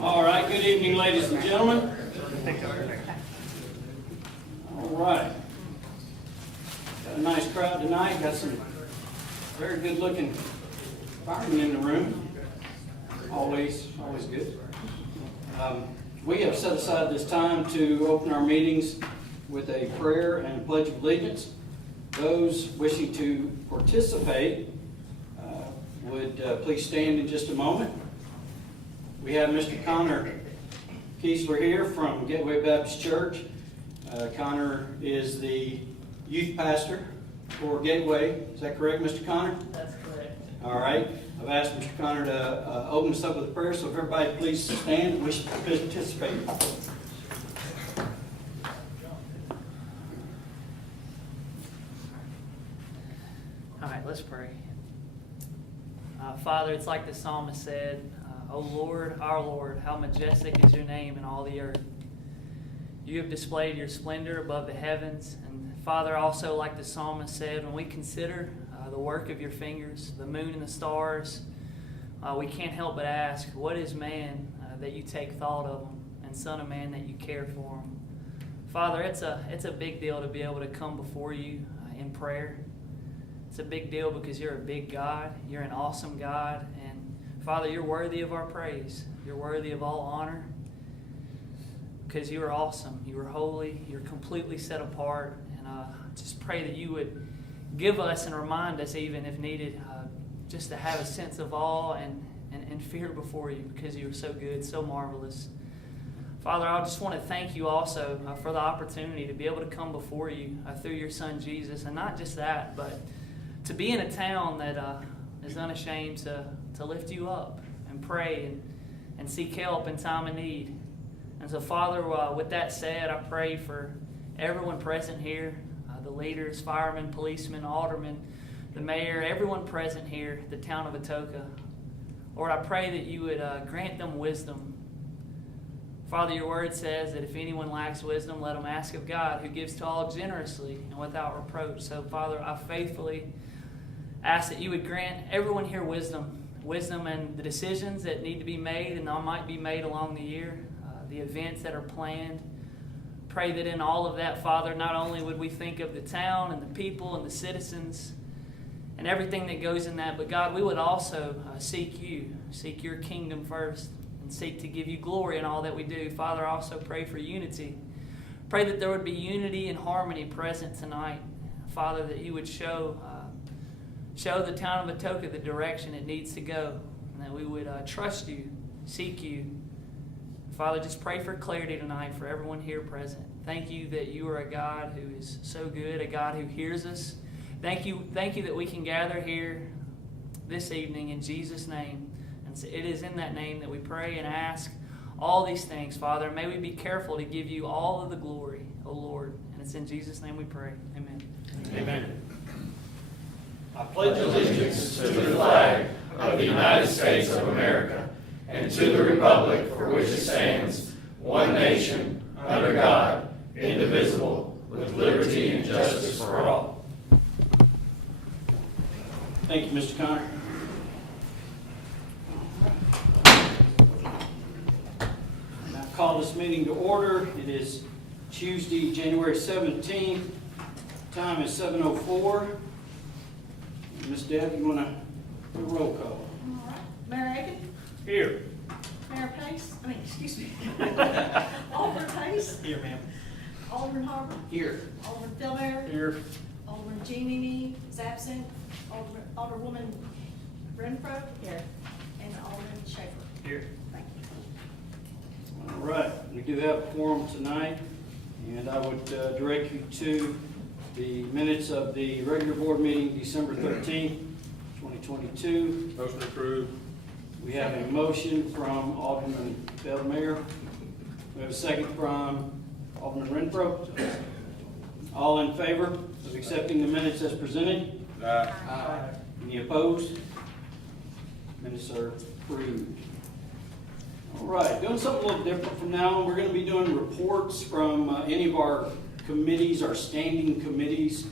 All right, good evening, ladies and gentlemen. All right. Got a nice crowd tonight. Got some very good-looking firemen in the room. Always good. We have set aside this time to open our meetings with a prayer and a pledge of allegiance. Those wishing to participate would please stand in just a moment. We have Mr. Connor Kiesler here from Gateway Baptist Church. Connor is the youth pastor for Gateway. Is that correct, Mr. Connor? That's correct. All right. I've asked Mr. Connor to open us up with a prayer, so if everybody please stand and wish to participate. All right, let's pray. Father, it's like the psalmist said, O Lord, our Lord, how majestic is your name in all the earth. You have displayed your splendor above the heavens. And Father, also like the psalmist said, when we consider the work of your fingers, the moon and the stars, we can't help but ask, what is man that you take thought of him, and son of man that you care for him? Father, it's a big deal to be able to come before you in prayer. It's a big deal because you're a big God. You're an awesome God. And Father, you're worthy of our praise. You're worthy of all honor because you are awesome. You are holy. You're completely set apart. And just pray that you would give us and remind us, even if needed, just to have a sense of awe and fear before you because you are so good, so marvelous. Father, I just want to thank you also for the opportunity to be able to come before you through your Son Jesus. And not just that, but to be in a town that is unashamed to lift you up and pray and seek help in time of need. And so, Father, with that said, I pray for everyone present here, the leaders, firemen, policemen, aldermen, the mayor, everyone present here, the town of Atoka. Lord, I pray that you would grant them wisdom. Father, your word says that if anyone lacks wisdom, let them ask of God, who gives to all generously and without reproach. So, Father, I faithfully ask that you would grant everyone here wisdom and the decisions that need to be made and might be made along the year, the events that are planned. Pray that in all of that, Father, not only would we think of the town and the people and the citizens and everything that goes in that, but God, we would also seek your kingdom first, and seek to give you glory in all that we do. Father, I also pray for unity. Pray that there would be unity and harmony present tonight. Father, that you would show the town of Atoka the direction it needs to go, and that we would trust you, seek you. Father, just pray for clarity tonight for everyone here present. Thank you that you are a God who is so good, a God who hears us. Thank you that we can gather here this evening in Jesus' name. And so it is in that name that we pray and ask all these things, Father. May we be careful to give you all of the glory, O Lord. And it's in Jesus' name we pray. Amen. Amen. I pledge allegiance to the flag of the United States of America and to the republic for which it stands, one nation, under God, indivisible, with liberty and justice for all. Thank you, Mr. Connor. Now call this meeting to order. It is Tuesday, January 17th. Time is 7:04. Ms. Deb, you want to do a roll call? All right. Mayor Aiken? Here. Mayor Pace? Excuse me. Alderman Pace? Here, ma'am. Alderman Harper? Here. Alderman Philmare? Here. Alderman Jeannie is absent. Alderwoman Renfro? Here. And Alderman Schaefer? Here. Thank you. All right. We do have a quorum tonight, and I would direct you to the minutes of the regular board meeting, December 13th, 2022. Motion approved. We have a motion from Alderman Feldmayer. We have a second from Alderman Renfro. All in favor of accepting the minutes as presented? Aye. Any opposed? Minutes are approved. All right, doing something a little different from now on. We're going to be doing reports from any of our committees, our standing committees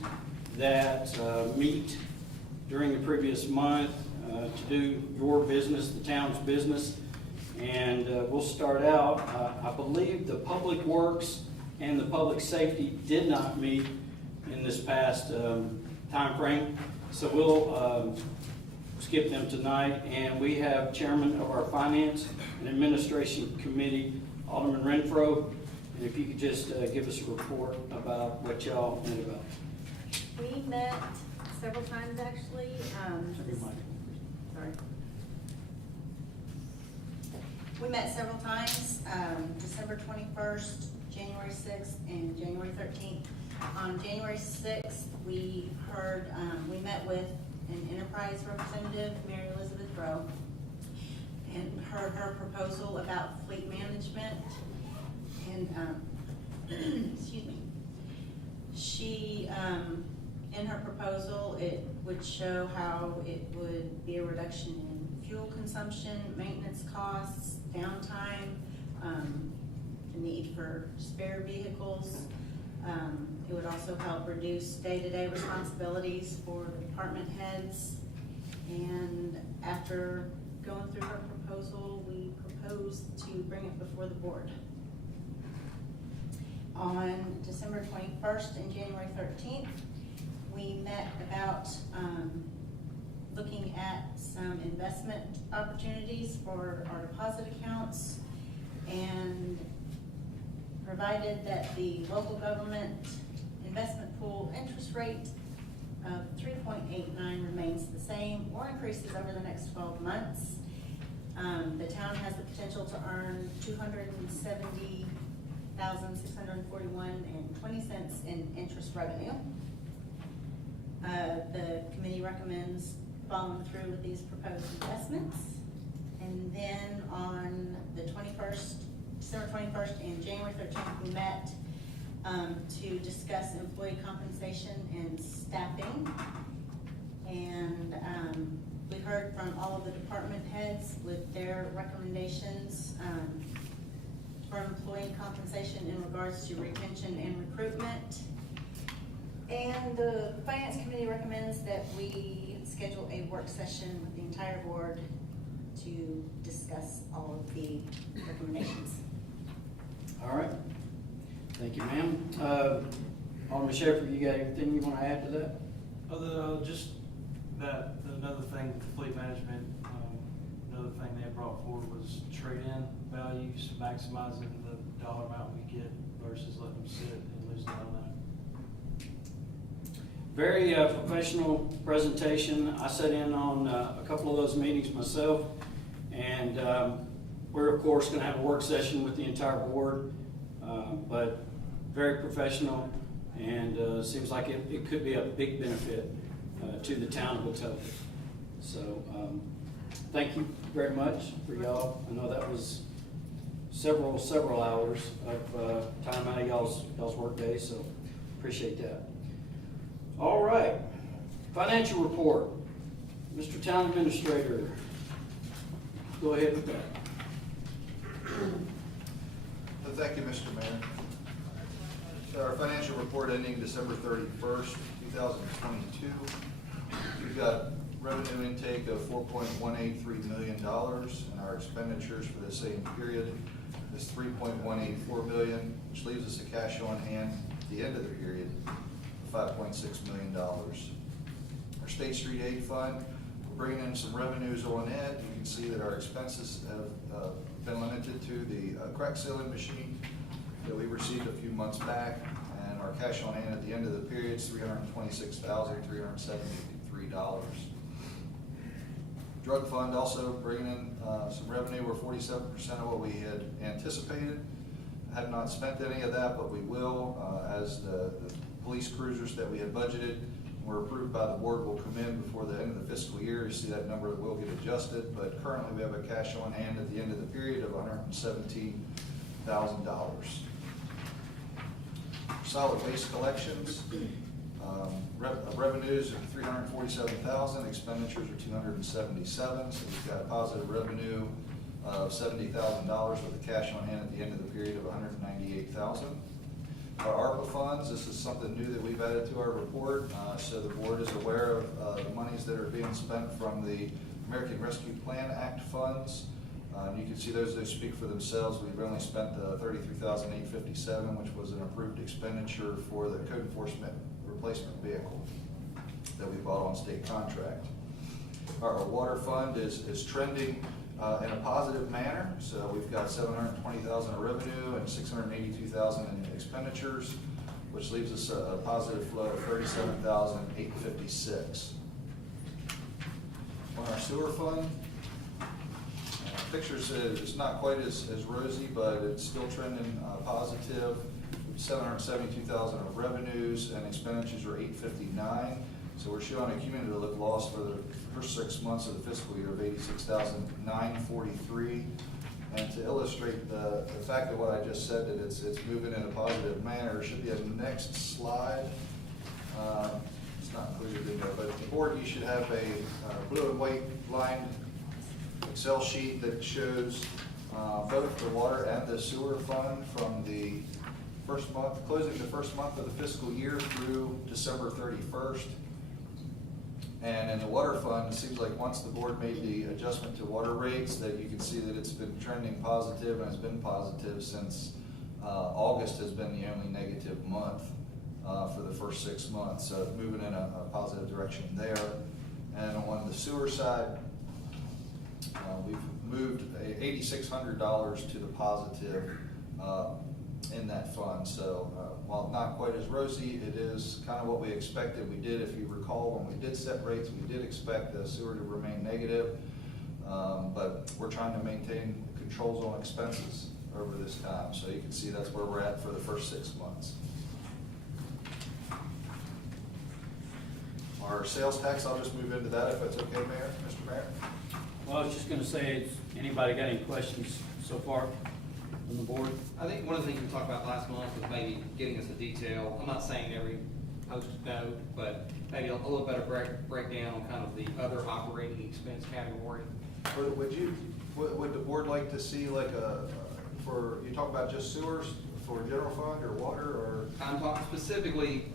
that meet during the previous month to do your business, the town's business. And we'll start out, I believe the Public Works and the Public Safety did not meet in this past time frame. So we'll skip them tonight. And we have Chairman of our Finance and Administration Committee, Alderman Renfro. And if you could just give us a report about what y'all met about. We met several times, actually. Sorry. We met several times, December 21st, January 6th, and January 13th. On January 6th, we met with an enterprise representative, Mary Elizabeth Rowe, and heard her proposal about fleet management. And, excuse me, she, in her proposal, it would show how it would be a reduction in fuel consumption, maintenance costs, downtime, the need for spare vehicles. It would also help reduce day-to-day responsibilities for the department heads. And after going through her proposal, we proposed to bring it before the board. On December 21st and January 13th, we met about looking at some investment opportunities for our deposit accounts, and provided that the local government investment pool interest rate of 3.89 remains the same or increases over the next 12 months. The town has the potential to earn $270,641.20 in interest revenue. The committee recommends following through with these proposed investments. And then on the December 21st and January 13th, we met to discuss employee compensation and staffing. And we heard from all of the department heads with their recommendations for employee compensation in regards to retention and recruitment. And the Finance Committee recommends that we schedule a work session with the entire board to discuss all of the recommendations. All right. Thank you, ma'am. Alderman Shepherd, you got anything you want to add to that? Other just that another thing with the fleet management, another thing they brought forward was trade-in values, maximizing the dollar amount we get versus letting them sit and losing out on that. Very professional presentation. I sat in on a couple of those meetings myself, and we're of course going to have a work session with the entire board, but very professional, and seems like it could be a big benefit to the town of Atoka. So thank you very much for y'all. I know that was several hours of time out of y'all's work day, so appreciate that. All right, financial report. Mr. Town Administrator, go ahead with that. Thank you, Mr. Mayor. So our financial report ending December 31st, 2022. We've got revenue intake of $4.183 million, and our expenditures for the same period is $3.184 million, which leaves us a cash on hand at the end of the period of $5.6 million. Our State Street Aid Fund, we're bringing in some revenues on it. You can see that our expenses have been limited to the crack sealing machine that we received a few months back, and our cash on hand at the end of the period is $326,373. Drug fund also bringing in some revenue. We're 47% of what we had anticipated. Have not spent any of that, but we will as the police cruisers that we had budgeted were approved by the board will come in before the end of the fiscal year. You see that number will get adjusted, but currently we have a cash on hand at the end of the period of $117,000. Solid waste collections, revenues of $347,000, expenditures are $277,000, so we've got a positive revenue of $70,000 with a cash on hand at the end of the period of $198,000. Our ARPA fund funds. This is something new that we've added to our report, so the board is aware of the monies that are being spent from the American Rescue Plan Act funds. You can see those speak for themselves. We've only spent the $33,857, which was an approved expenditure for the code enforcement replacement vehicle that we bought on state contract. Our water fund is trending in a positive manner. So we've got $720,000 in revenue and $682,000 in expenditures, which leaves us a positive flow of $37,856. On our sewer fund, pictures is not quite as rosy, but it's still trending positive. $772,000 of revenues and expenditures are $859,000. So we're showing a cumulative loss for the first 6 months of the fiscal year of $86,943. And to illustrate the fact of what I just said, that it's moving in a positive manner, should be a next slide. It's not included in there, but the board, you should have a blue and white lined Excel sheet that shows both the water and the sewer fund from the first month, closing the first month of the fiscal year through December 31st. And in the water fund, it seems like once the board made the adjustment to water rates, that you can see that it's been trending positive, and it's been positive since August has been the only negative month for the first 6 months. So moving in a positive direction there. And on the sewer side, we've moved $8,600 to the positive in that fund. So while not quite as rosy, it is kind of what we expected. We did, if you recall, when we did set rates, we did expect the sewer to remain negative, but we're trying to maintain controls on expenses over this time. So you can see that's where we're at for the first 6 months. Our sales tax, I'll just move into that if that's okay, Mayor, Mr. Mayor. Well, I was just gonna say, anybody got any questions so far on the board? I think one of the things we talked about last month was maybe getting us a detail. I'm not saying every posted note, but maybe a little better breakdown on kind of the other operating expense category. Or would the board like to see like for, you talk about just sewers for general fund or water or? I'm talking specifically,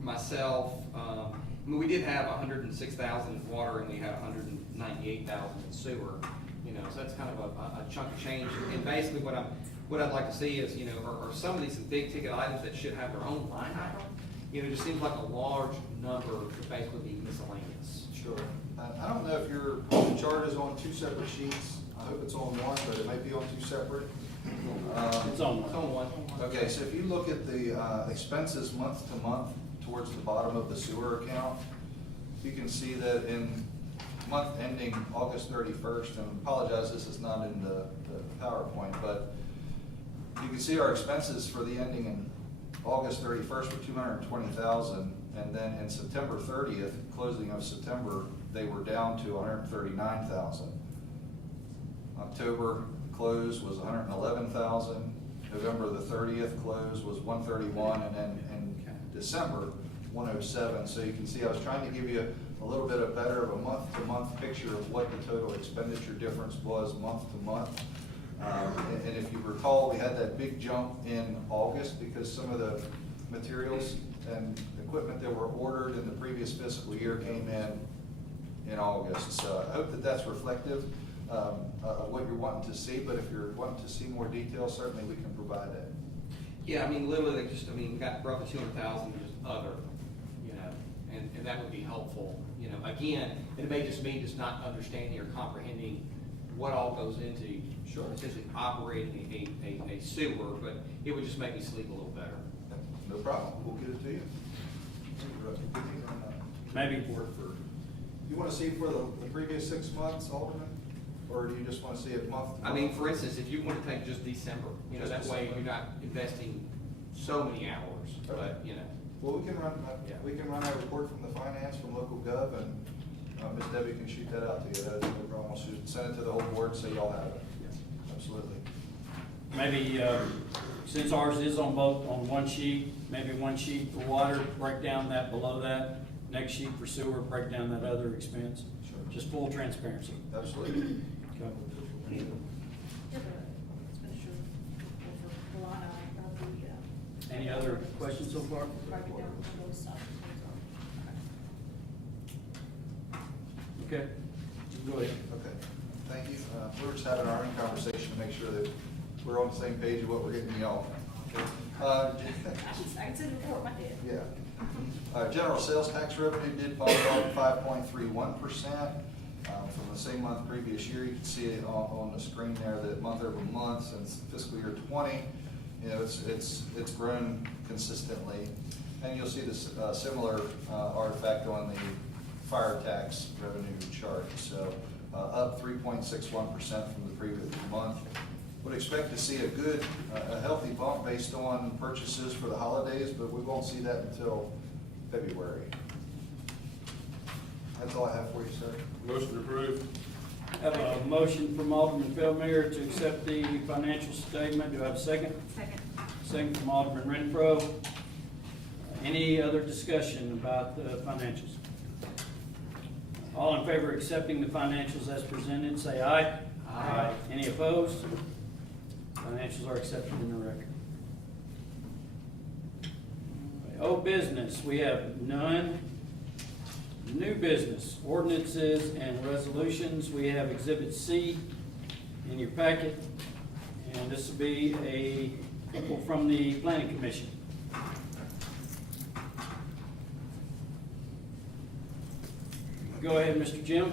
myself, I mean, we did have 106,000 in water and we had 198,000 in sewer. You know, so that's kind of a chunk of change. And basically what I'd like to see is, you know, are some of these big ticket items that should have their own line item? You know, it just seems like a large number to basically be miscellaneous. Sure. I don't know if your chart is on 2 separate sheets. I hope it's on one, but it might be on 2 separate. It's on It's one. on one. Okay, so if you look at the expenses month to month towards the bottom of the sewer account, you can see that in month ending August 31st, and I apologize, this is not in the PowerPoint, but you can see our expenses for the ending in August 31st were $220,000, and then in September 30th, closing of September, they were down to $139,000. October close was $111,000. November the 30th close was $131,000, and then in December, $107,000. So you can see I was trying to give you a little bit of better of a month-to-month picture of what the total expenditure difference was month to month. And if you recall, we had that big jump in August because some of the materials and equipment that were ordered in the previous fiscal year came in August. So I hope that that's reflective of what you're wanting to see, but if you're wanting to see more detail, certainly we can provide that. Yeah, I mean, literally, we got roughly 200,000 just other, you know, and that would be helpful. You know, again, it may just mean just not understanding or comprehending what all goes into essentially operating a sewer, but it would just make me sleep a little better. No problem, we'll get it to you. Maybe. You want to see for the previous 6 months, Alderman? Or do you just want to see it month to month? I mean, for instance, if you want to take just December, you know, Just that way December. you're not investing so many hours, but, you know. Well, we can run that report from the finance, from local gov, and Ms. Debbie can shoot that out to you. That's no problem. We'll send it to the whole board so y'all have it. Absolutely. Maybe, since ours is on one sheet, maybe one sheet for water, break down that below that. Next sheet for sewer, break down that other expense. Sure. Just full transparency. Absolutely. Okay. You have a expenditure for the line item of the Any other questions so far? Break it down for those stuff. Okay, go ahead. Okay, thank you. We're just having our own conversation to make sure that we're on the same page of what we're getting y'all. I can see the report in my head. Yeah. General sales tax revenue did fall off 5.31%. From the same month previous year. You can see it on the screen there that month over month since fiscal year 20, you know, it's grown consistently. And you'll see this similar artifact on the fire tax revenue chart. So up 3.61% from the previous month. Would expect to see a healthy bump based on purchases for the holidays, but we won't see that until February. That's all I have for you, sir. Motion approved. Have a motion from Alderman Feldmayer to accept the financial statement. Do I have a second? Second. Second from Alderman Renfro. Any other discussion about the financials? All in favor of accepting the financials as presented, say aye. Aye. Any opposed? Financials are accepted in the record. Old business, we have none. New business, ordinances and resolutions. We have Exhibit C in your packet, and this will be a people from the Planning Commission. Go ahead, Mr. Jim.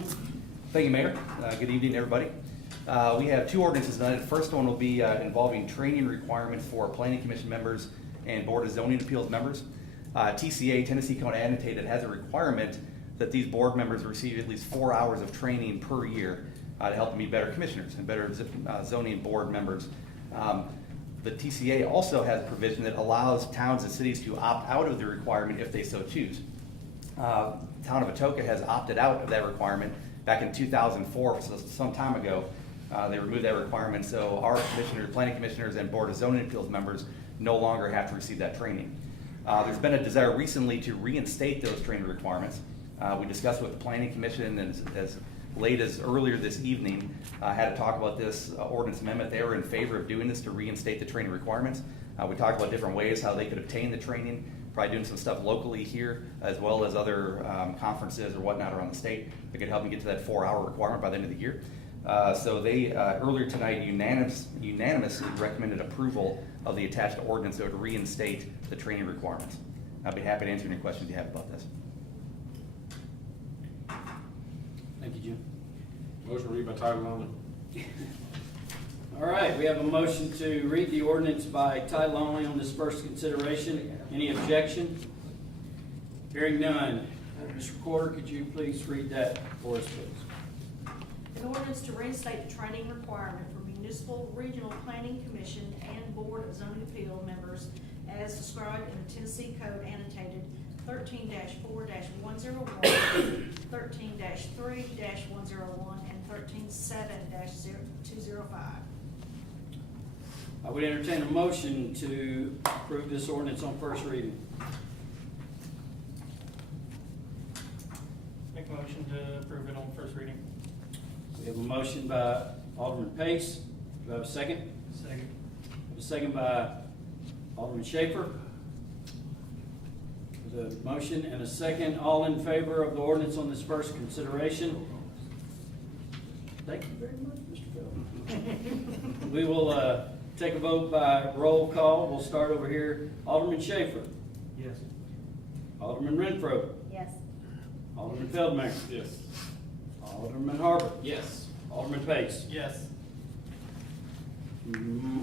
Thank you, Mayor. Good evening, everybody. We have two ordinances tonight. The first one will be involving training requirements for Planning Commission members and Board of Zoning Appeals members. TCA, Tennessee Code Annotated, has a requirement that these board members receive at least 4 hours of training per year to help them be better commissioners and better zoning board members. The TCA also has a provision that allows towns and cities to opt out of the requirement if they so choose. Town of Atoka has opted out of that requirement back in 2004, so some time ago. They removed that requirement, so our commissioners, planning commissioners, and Board of Zoning Appeals members no longer have to receive that training. There's been a desire recently to reinstate those training requirements. We discussed with the Planning Commission, and as late as earlier this evening, had to talk about this ordinance amendment. They were in favor of doing this to reinstate the training requirements. We talked about different ways how they could obtain the training, probably doing some stuff locally here, as well as other conferences or whatnot around the state that could help them get to that 4-hour requirement by the end of the year. So they, earlier tonight, unanimously recommended approval of the attached ordinance that would reinstate the training requirements. I'd be happy to answer any questions you have about this. Thank you, Jim. Motion read by title only. All right, we have a motion to read the ordinance by title only on this first consideration. Any objection? Hearing none. Mr. Recorder, could you please read that for us, please? An ordinance to reinstate the training requirement for municipal regional planning commission and Board of Zoning Appeal members as described in the Tennessee Code Annotated 13-4-101, 13-3-101, and 13-7-205. I would entertain a motion to approve this ordinance on first reading. Make a motion to approve it on first reading. We have a motion by Alderman Pace. Do I have a second? Second. A second by Alderman Schaefer. There's a motion and a second. All in favor of the ordinance on this first consideration? Thank you very much, Mr. Feldman. We will take a vote by roll call. We'll start over here. Alderman Schaefer. Yes. Alderman Renfro. Yes. Alderman Feldmayer. Yes. Alderman Harper. Yes. Alderman Pace. Yes.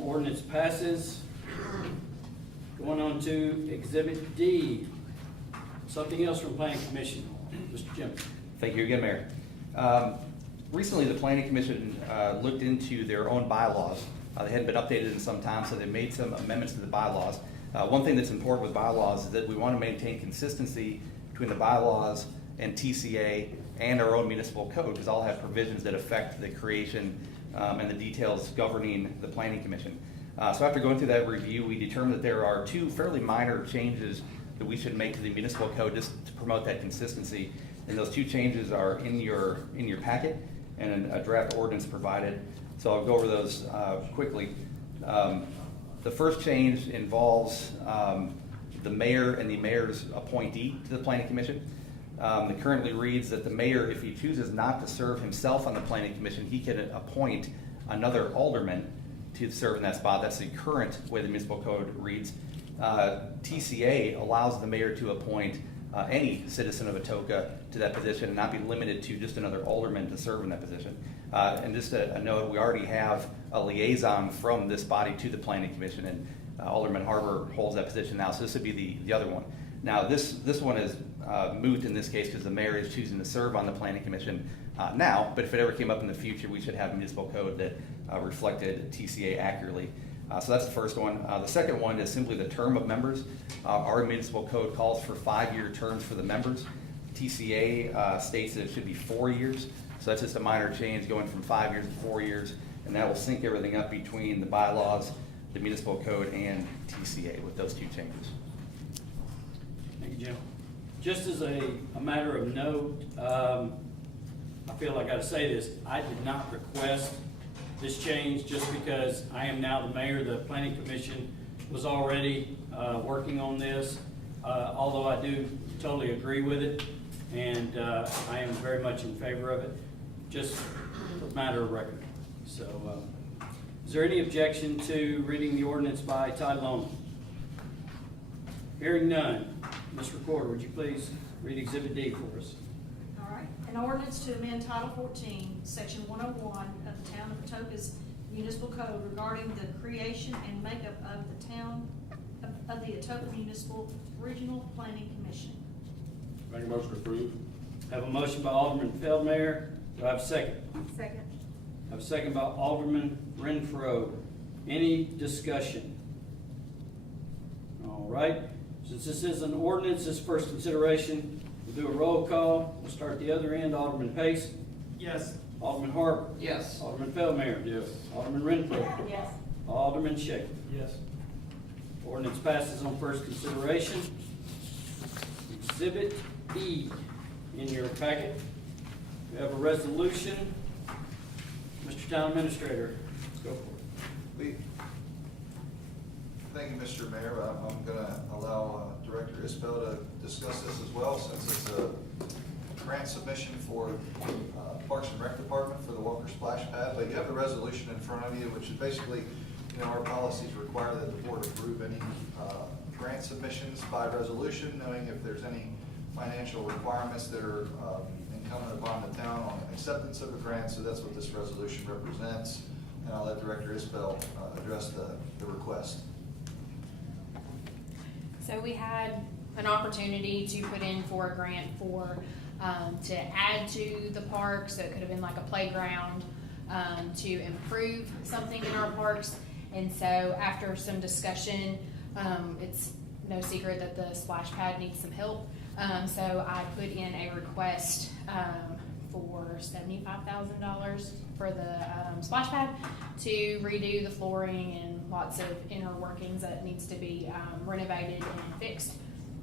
Ordinance passes. Going on to Exhibit D. Something else from Planning Commission. Mr. Jim. Thank you again, Mayor. Recently, the Planning Commission looked into their own bylaws. They hadn't been updated in some time, so they made some amendments to the bylaws. One thing that's important with bylaws is that we want to maintain consistency between the bylaws and TCA and our own municipal code, because all have provisions that affect the creation and the details governing the Planning Commission. So after going through that review, we determined that there are two fairly minor changes that we should make to the municipal code just to promote that consistency. And those two changes are in your packet and a draft ordinance provided. So I'll go over those quickly. The first change involves the mayor and the mayor's appointee to the planning commission. It currently reads that the mayor, if he chooses not to serve himself on the planning commission, he can appoint another alderman to serve in that spot. That's the current way the municipal code reads. TCA allows the mayor to appoint any citizen of Atoka to that position and not be limited to just another alderman to serve in that position. And just a note, we already have a liaison from this body to the planning commission, and Alderman Harbour holds that position now, so this would be the other one. Now, this one is moot in this case because the mayor is choosing to serve on the planning commission now, but if it ever came up in the future, we should have a municipal code that reflected TCA accurately. So that's the first one. The second one is simply the term of members. Our municipal code calls for 5-year terms for the members. TCA states that it should be 4 years, so that's just a minor change going from 5 years to 4 years, and that will sync everything up between the bylaws, the municipal code, and TCA with those two changes. Thank you, Jim. Just as a matter of note, I feel like I gotta say this, I did not request this change just because I am now the mayor. The planning commission was already working on this, although I do totally agree with it, and I am very much in favor of it, just a matter of record. So, is there any objection to reading the ordinance by title only? Hearing none, Ms. Recorder, would you please read Exhibit D for us? All right, an ordinance to amend Title 14, Section 101 of the Town of Atoka's Municipal Code regarding the creation and makeup of the town, of the Atoka Municipal Regional Planning Commission. Make a motion to approve. Have a motion by Alderman Feldmayer. Do I have a second? Second. I have a second by Alderman Renfro. Any discussion? All right, since this is an ordinance, this first consideration, we'll do a roll call. We'll start at the other end. Alderman Pace. Yes. Alderman Harper. Yes. Alderman Feldmayer. Yes. Alderman Renfro. Yes. Alderman Shaker. Yes. Ordinance passes on first consideration. Exhibit E in your packet. We have a resolution. Mr. Town Administrator, go for it. Thank you, Mr. Mayor. I'm going to allow Director Isbell to discuss this as well, since it's a grant submission for Parks and Rec Department for the Walker Splash Pad. But you have the resolution in front of you, which is basically, our policies require that the board approve any grant submissions by resolution, knowing if there's any financial requirements that are incumbent upon the town on acceptance of a grant. So that's what this resolution represents. And I'll let Director Isbell address the request. So we had an opportunity to put in for a grant for, to add to the park, so it could have been like a playground, to improve something in our parks. And so after some discussion, it's no secret that the splash pad needs some help. So I put in a request for $75,000 for the splash pad to redo the flooring and lots of inner workings that needs to be renovated and fixed.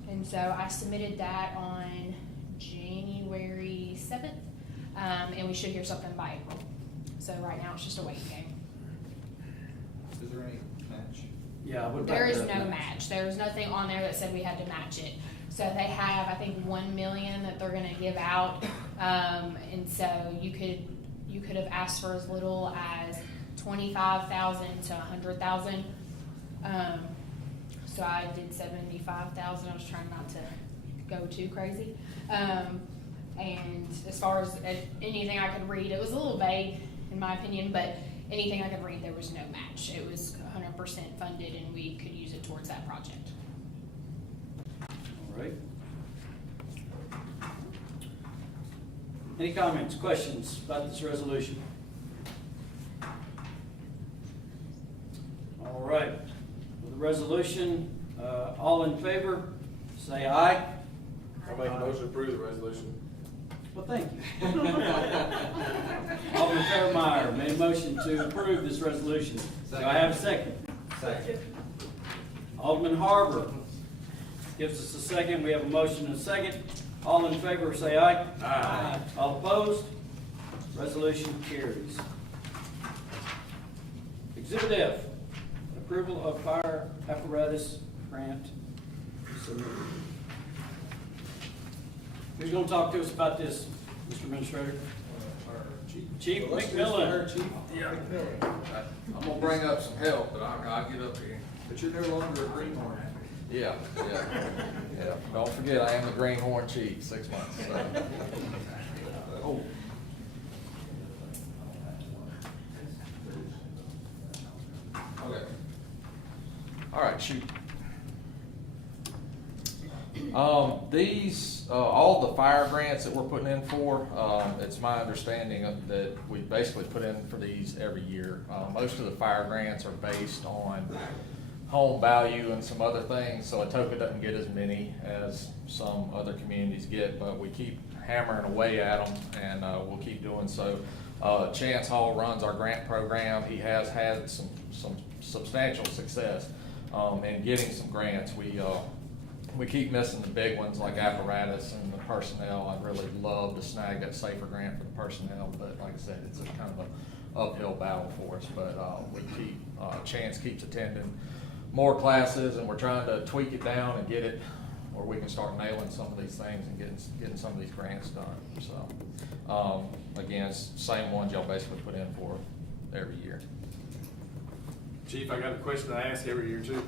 And so I submitted that on January 7th, and we should hear something by April. So right now it's just a waiting game. Is there any match? Yeah, I would. There is no match. There was nothing on there that said we had to match it. So they have, I think, $1 million that they're gonna give out. And so you could have asked for as little as $25,000 to $100,000. So I did $75,000. I was trying not to go too crazy. And as far as anything I could read, it was a little vague in my opinion, but anything I could read, there was no match. It was 100% funded and we could use it towards that project. All right. Any comments, questions about this resolution? All right. With the resolution, all in favor, say aye. I make a motion to approve the resolution. Well, thank you. Alderman Fairmeyer made a motion to approve this resolution. Do I have a second? Second. Alderman Harbour gives us a second. We have a motion and a second. All in favor, say aye. Aye. All opposed? Resolution carries. Exhibit F, approval of fire apparatus grant submitted. Who's gonna talk to us about this, Mr. Administrator? Chief McMillan. Yeah. I'm gonna bring up some help, but I'll get up here. But you're no longer a greenhorn. Yeah. Don't forget, I am the Greenhorn Chief, 6 months, so. Oh. Okay. All right, shoot. These, all the fire grants that we're putting in for, it's my understanding that we basically put in for these every year. Most of the fire grants are based on home value and some other things, so Atoka doesn't get as many as some other communities get, but we keep hammering away at them, and we'll keep doing so. Chance Hall runs our grant program. He has had some substantial success in getting some grants. We keep missing the big ones like apparatus and the personnel. I'd really love to snag that safer grant for the personnel, but like I said, it's a kind of an uphill battle for us. But we keep Chance keeps attending more classes, and we're trying to tweak it down and get it where we can start nailing some of these things and getting some of these grants done. So again, it's the same ones y'all basically put in for every year. Chief, I got a question I ask every year too.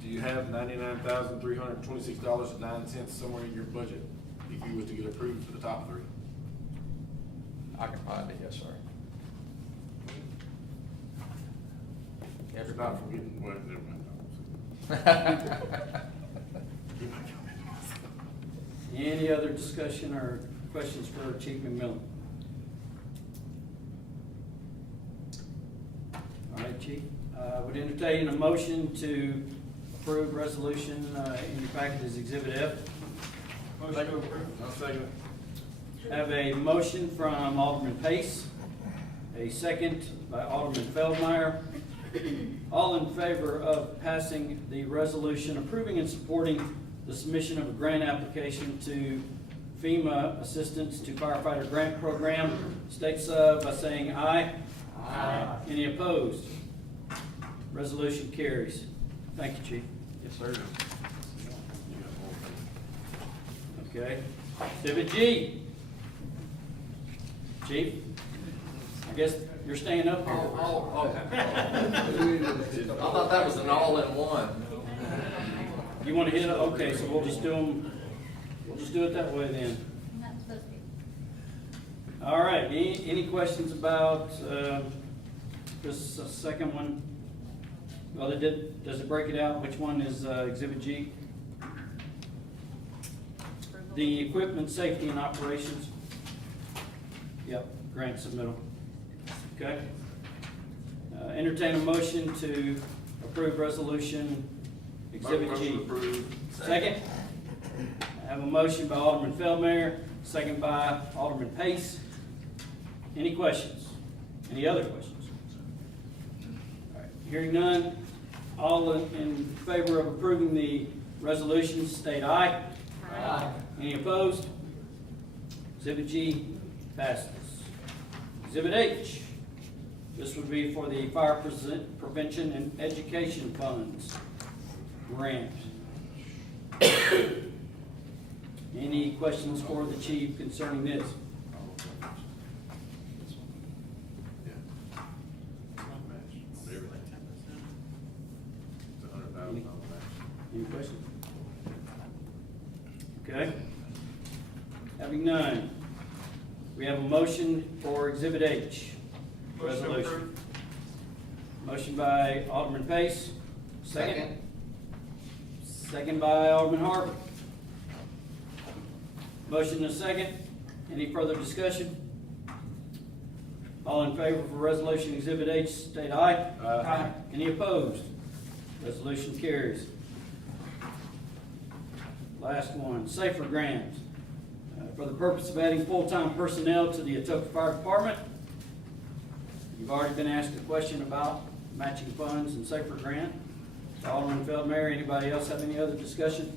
Do you have $99,326.09 somewhere in your budget if you was to get approved for the top three? I can find it, yes, sir. If not from getting, well, never mind. Any other discussion or questions for Chief McMillan? All right, Chief. Would entertain a motion to approve resolution in your packet as Exhibit F. Motion to approve. I'll second it. Have a motion from Alderman Pace, a second by Alderman Feldmeyer. All in favor of passing the resolution approving and supporting the submission of a grant application to FEMA Assistance to Firefighter Grant Program, states by saying aye. Aye. Any opposed? Resolution carries. Thank you, Chief. Yes, sir. Okay. Exhibit G. Chief, I guess you're staying up here. I thought that was an all-in-one. You want to hit it? Okay, so we'll just do them, we'll just do it that way then. All right, any questions about this second one? Well, does it break it out? Which one is Exhibit G? The equipment, safety, and operations. Yep, grant submittal. Okay. Entertain a motion to approve resolution Exhibit Motion G. approved. Second. I have a motion by Alderman Feldmeyer, second by Alderman Pace. Any questions? Any other questions? All right, hearing none, all in favor of approving the resolution, state aye. Aye. Any opposed? Exhibit G passes. Exhibit H. This would be for the Fire Prevention and Education Funds grant. Any questions for the chief concerning this? Any questions? Okay. Having none, we have a motion for Exhibit H, resolution. Motion by Alderman Pace, second. Second by Alderman Harvey. Motion and a second. Any further discussion? All in favor for resolution Exhibit H, state aye. Aye. Any opposed? Resolution carries. Last one, safer grant. For the purpose of adding full-time personnel to the Atoka Fire Department. You've already been asked a question about matching funds and safer grant. Alderman Feldmeyer, anybody else have any other discussion?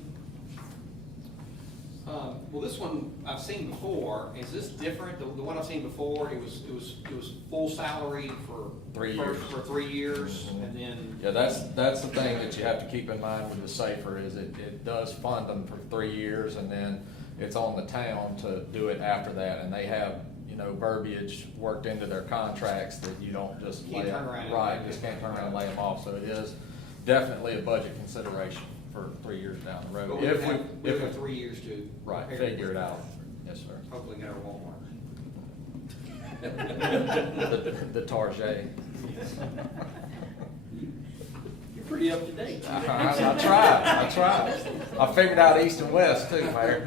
Well, this one I've seen before. Is this different? The one I've seen before, it was full salary for 3 years. For 3 years, and then. Yeah, that's the thing that you have to keep in mind with the SAFER is it does fund them for 3 years, and then it's on the town to do it after that, and they have, verbiage worked into their contracts that you don't just Can't turn around. Right, just can't turn around and lay them off, so it is definitely a budget consideration for 3 years down the road. But we have 3 years to. Right, figure it out, yes, sir. Hopefully get our Walmart. The Target. You're pretty up to date. I tried. I figured out east and west too, Mayor.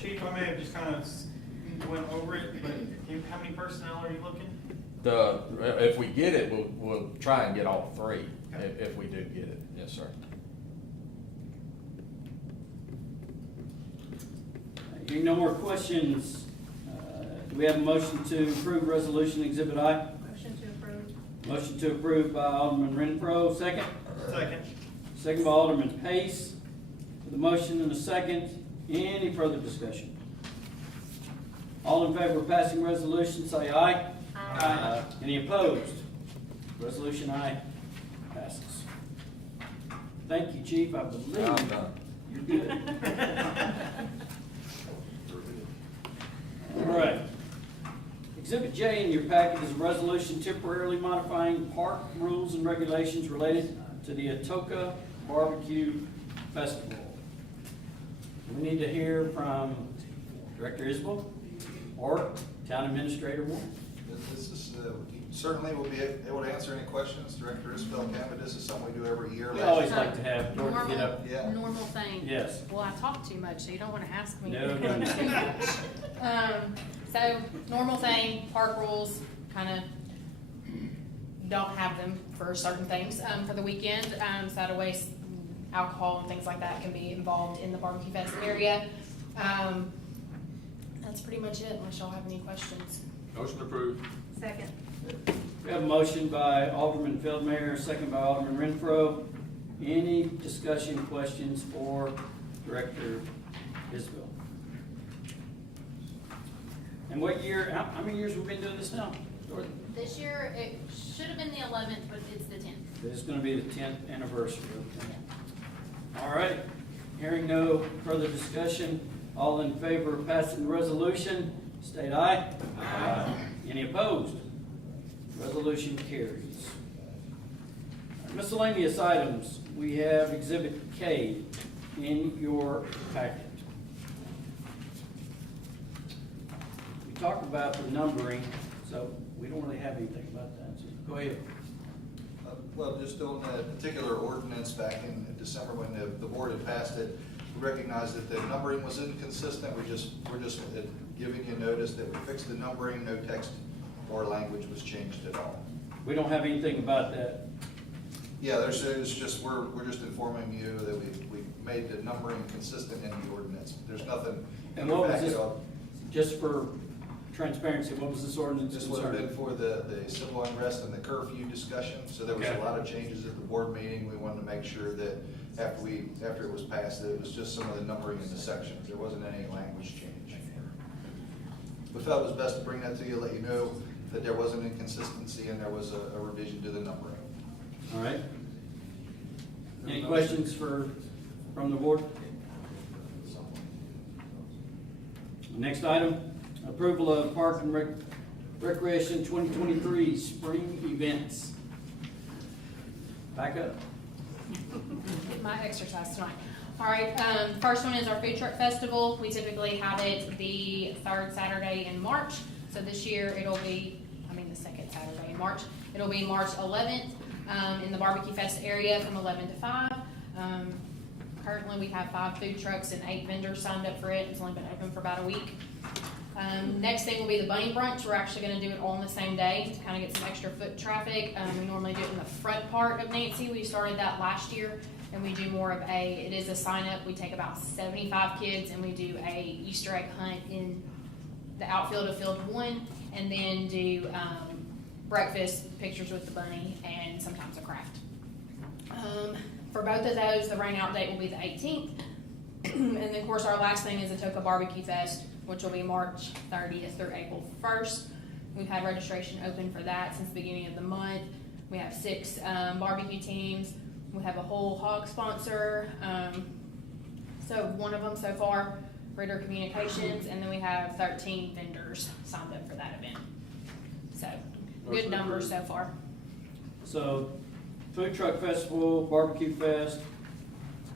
Chief, I may have just kind of went over it, but how many personnel are you looking? If we get it, we'll try and get all three, if we do get it, yes, sir. Hearing no more questions, do we have a motion to approve resolution Exhibit I? Motion to approve. Motion to approve by Alderman Renfro, second. Second. Second by Alderman Pace. With a motion and a second, any further discussion? All in favor of passing resolution, say aye. Aye. Any opposed? Resolution I passes. Thank you, Chief, I believe. I'm done. You're good. All right. Exhibit J in your packet is a resolution temporarily modifying park rules and regulations related to the Atoka Barbecue Festival. We need to hear from Director Isbell or Town Administrator Warren. This is, certainly we'll be able to answer any questions. Director Isbell can, but this is something we do every year. We always like to have Dorothy get up. Yeah. Normal thing. Yes. Well, I talk too much, so you don't want to ask me. No. Too much. So, normal thing, park rules, kind of don't have them for certain things. For the weekend, so that way alcohol and things like that can be involved in the barbecue fest area. That's pretty much it, unless y'all have any questions. Motion approved. Second. We have a motion by Alderman Feldmayer, second by Alderman Renfro. Any discussion, questions for Director Isbell? And what year, how many years have we been doing this now, Dorothy? This year, it should have been the 11th, but it's the 10th. This is gonna be the 10th anniversary. All right, hearing no further discussion, all in favor of passing the resolution, state aye. Aye. Any opposed? Resolution carries. Miscellaneous items, we have Exhibit K in your packet. We talked about the numbering, so we don't really have anything about that, so go ahead. Well, just on that particular ordinance back in December when the board had passed it, we recognized that the numbering was inconsistent. We're just giving you notice that we fixed the numbering, no text or language was changed at all. We don't have anything about that. Yeah, we're just informing you that we made the numbering consistent in the ordinance. There's nothing in And the what was packet. this, just for transparency, what was this ordinance This would have been concerned? for the civil unrest and the curfew discussion, so there was Okay. a lot of changes at the board meeting. We wanted to make sure that after it was passed, that it was just some of the numbering in the sections. There wasn't any language change. We felt it was best to bring that to you, let you know that there was an inconsistency and there was a revision to the numbering. All right. Any questions from the board? Next item, approval of Park and Recreation 2023 spring events. Back up. Get my exercise tonight. All right, first one is our food truck festival. We typically have it the third Saturday in March. So this year it'll be, the second Saturday in March. It'll be March 11th in the Barbecue Fest area from 11 to 5. Currently we have 5 food trucks and 8 vendors signed up for it. It's only been open for about a week. Next thing will be the bunny brunch. We're actually going to do it all on the same day to kind of get some extra foot traffic. We normally do it in the front part of Nancy. We started that last year, and we do more of it is a sign up. We take about 75 kids and we do a Easter egg hunt in the outfield of field 1, and then do breakfast, pictures with the bunny, and sometimes a craft. For both of those, the rain out date will be the 18th. And then, of course, our last thing is Atoka Barbecue Fest, which will be March 30th through April 1st. We've had registration open for that since the beginning of the month. We have 6 barbecue teams. We have a whole hog sponsor. So one of them so far, Ritter Communications, and then we have 13 vendors signed up for that event. So, good Motion numbers approved. so far. So, food truck festival, barbecue fest,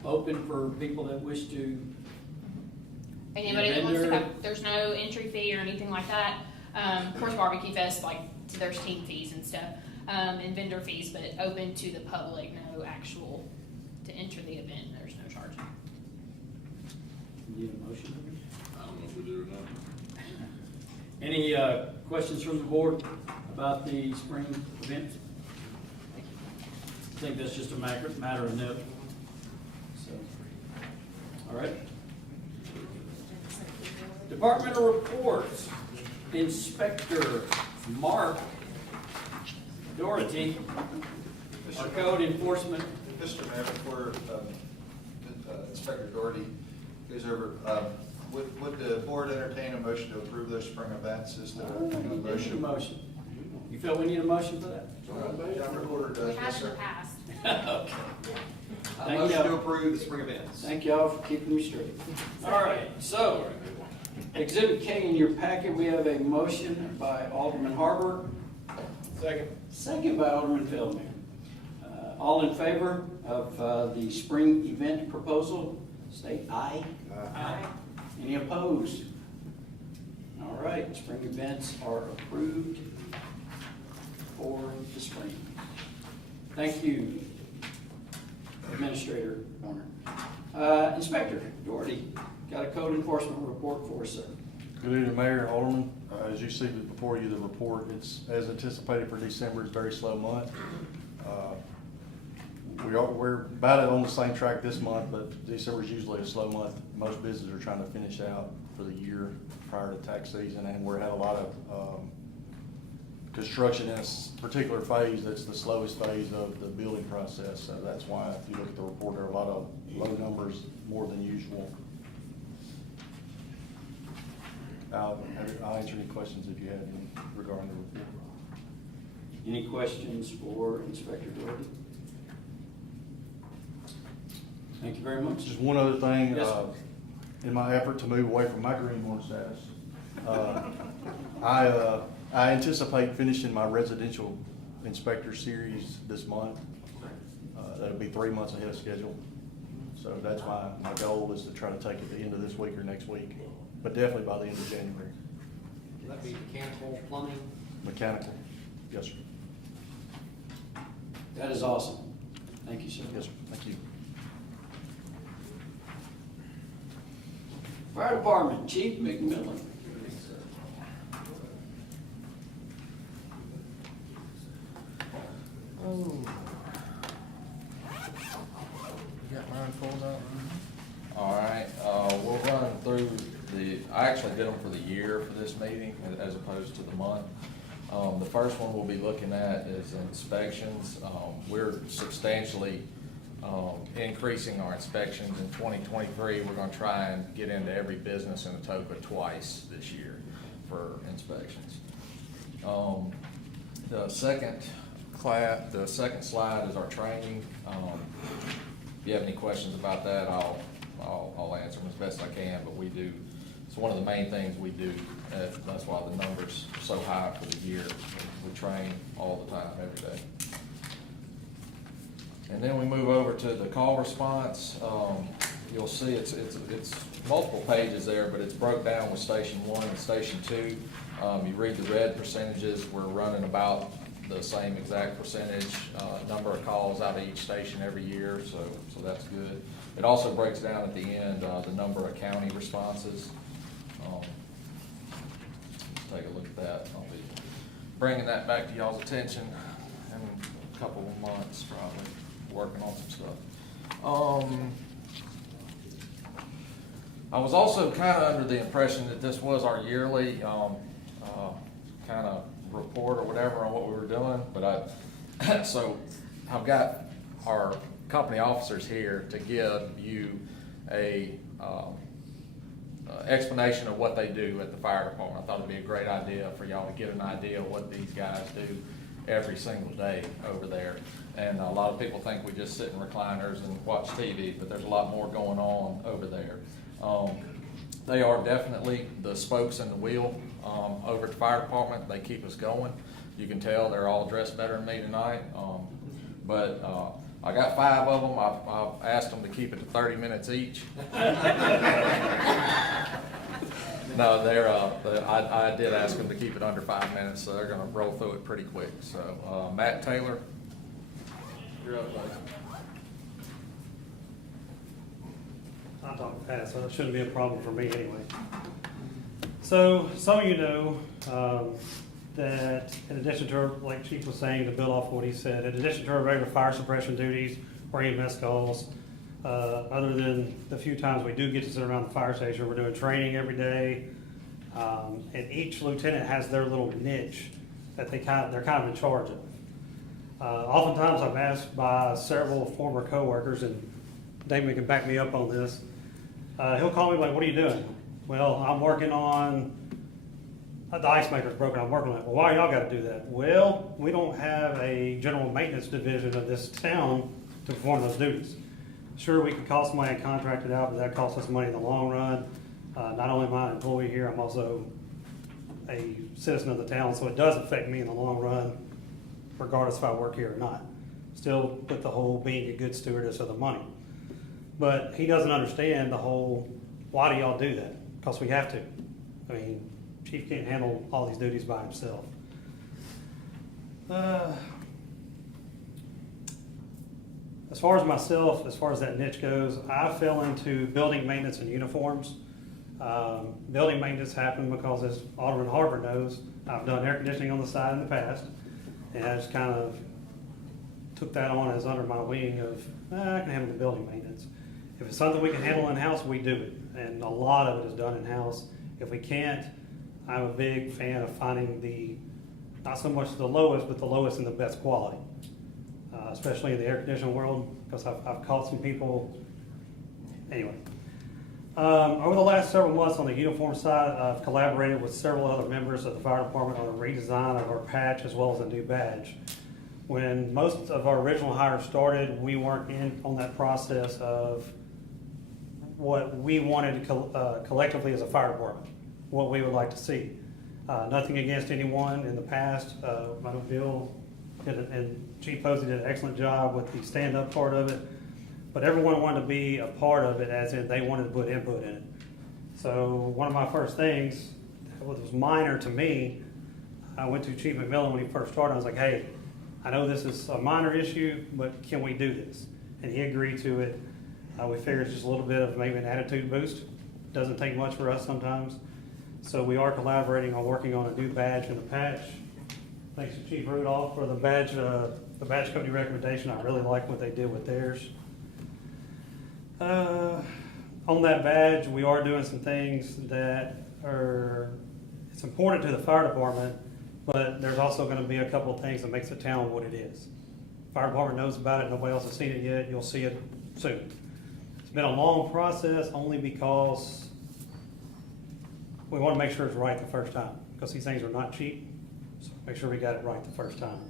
open for people that wish to. Anybody that wants to vendor. come, there's no entry fee or anything like that. Of course, barbecue fest, like, there's team fees and stuff, and vendor fees, but open to the public, no actual, to enter the event, there's no charge. Need a motion? I don't know if we do or not. Any questions from the board about the spring event? I think that's just a matter of note. So, all right. Departmental reports. Inspector Mark Doherty, our code enforcement. Mr. Mayor, before Inspector Doherty goes over, would the board entertain a motion to approve those spring events? Is there a Need a motion? motion. You feel we need a motion for that? John Recorder We does, have yes, in the sir. past. Okay. A Thank motion you. to approve the spring events. Thank y'all for keeping me straight. All right, so, Exhibit K in your packet, we have a motion by Alderman Harbour. Second. Second by Alderman Feldman. All in favor of the spring event proposal, state aye. Aye. Any opposed? All right, spring events are approved for the spring. Thank you, Administrator Warner. Inspector Doherty, got a code enforcement report for us, sir. Good evening, Mayor, Alderman. As you see before you, the report, it's as anticipated for December. It's a very slow month. We're about on the same track this month, but December is usually a slow month. Most businesses are trying to finish out for the year prior to tax season, and we're had a lot of construction in a particular phase. That's the slowest phase of the building process. So that's why, if you look at the report, there are a lot of low numbers, more than usual. I'll answer any questions if you have any regarding the report. Any questions for Inspector Doherty? Thank you very much. Just one other thing, Yes, sir. in my effort to move away from my greenhorn status, I anticipate finishing my residential inspector series this month. That'll be 3 months ahead of schedule. So that's my goal is to try to take it at the end of this week or next week, but definitely by the end of January. Will that be mechanical, plumbing? Mechanical, yes, sir. That is awesome. Thank you, sir. Yes, sir. Thank you. Fire Department, Chief McMillan. Oh. You got mine pulled up? All right, we'll run through I actually did them for the year for this meeting as opposed to the month. The first one we'll be looking at is inspections. We're substantially increasing our inspections in 2023. We're gonna try and get into every business in Atoka twice this year for inspections. The second slide is our training. If you have any questions about that, I'll answer them as best I can, but it's one of the main things we do. That's why the number's so high for the year. We train all the time, every day. And then we move over to the call response. You'll see it's multiple pages there, but it's broke down with Station 1 and Station 2. You read the red percentages, we're running about the same exact percentage, number of calls out of each station every year, so that's good. It also breaks down at the end, the number of county responses. Let's take a look at that. I'll be bringing that back to y'all's attention in a couple of months, probably, working on some stuff. I was also kind of under the impression that this was our yearly kind of report or whatever on what we were doing, but so I've got our company officers here to give you a explanation of what they do at the fire department. I thought it'd be a great idea for y'all to get an idea of what these guys do every single day over there. And a lot of people think we just sit in recliners and watch TV, but there's a lot more going on over there. They are definitely the spokes in the wheel over at the fire department. They keep us going. You can tell they're all dressed better than me tonight. But I got 5 of them. I've asked them to keep it to 30 minutes each. No, I did ask them to keep it under 5 minutes, so they're gonna roll through it pretty quick. So, Matt Taylor, you're up, buddy. I'll talk fast, so it shouldn't be a problem for me anyway. So, some of you know that in addition to, like Chief was saying, to build off what he said, in addition to our regular fire suppression duties or EMS calls, other than the few times we do get to sit around the fire station, we're doing training every day. And each lieutenant has their little niche that they're kind of in charge of. Oftentimes I'm asked by several former coworkers, and Damon can back me up on this. He'll call me like, "What are you doing?" "Well, I'm working on the ice maker's broken. I'm working on it." "Well, why y'all got to do that?" "Well, we don't have a general maintenance division of this town to perform those duties." Sure, we could call somebody and contract it out, but that costs us money in the long run. Not only am I an employee here, I'm also a citizen of the town, so it does affect me in the long run, regardless if I work here or not. Still with the whole being a good stewardess of the money. But he doesn't understand the whole, why do y'all do that? Because we have to. I mean, Chief can't handle all these duties by himself. As far as myself, as far as that niche goes, I fell into building maintenance and uniforms. Building maintenance happened because, as Alderman Harper knows, I've done air conditioning on the side in the past, and I just kind of took that on as under my wing of, I can handle the building maintenance. If it's something we can handle in-house, we do it, and a lot of it is done in-house. If we can't, I'm a big fan of finding the, not so much the lowest, but the lowest and the best quality, especially in the air conditioning world, because I've caught some people, anyway. Over the last several months on the uniform side, I've collaborated with several other members of the fire department on a redesign of our patch as well as a new badge. When most of our original hires started, we weren't in on that process of what we wanted collectively as a fire department, what we would like to see. Nothing against anyone in the past. I know Bill and Chief Posey did an excellent job with the stand-up part of it. But everyone wanted to be a part of it, as in they wanted to put input in it. So one of my first things, what was minor to me, I went to Chief McMillan when he first started. I was like, "Hey, I know this is a minor issue, but can we do this?" And he agreed to it. We figured it's just a little bit of maybe an attitude boost. Doesn't take much for us sometimes. So we are collaborating on working on a new badge and the patch. Thanks to Chief Rudolph for the badge company recommendation. I really like what they did with theirs. On that badge, we are doing some things that are, it's important to the fire department, but there's also going to be a couple of things that makes the town what it is. Fire department knows about it, nobody else has seen it yet, you'll see it soon. It's been a long process only because we want to make sure it's right the first time, because these things are not cheap, so make sure we got it right the first time.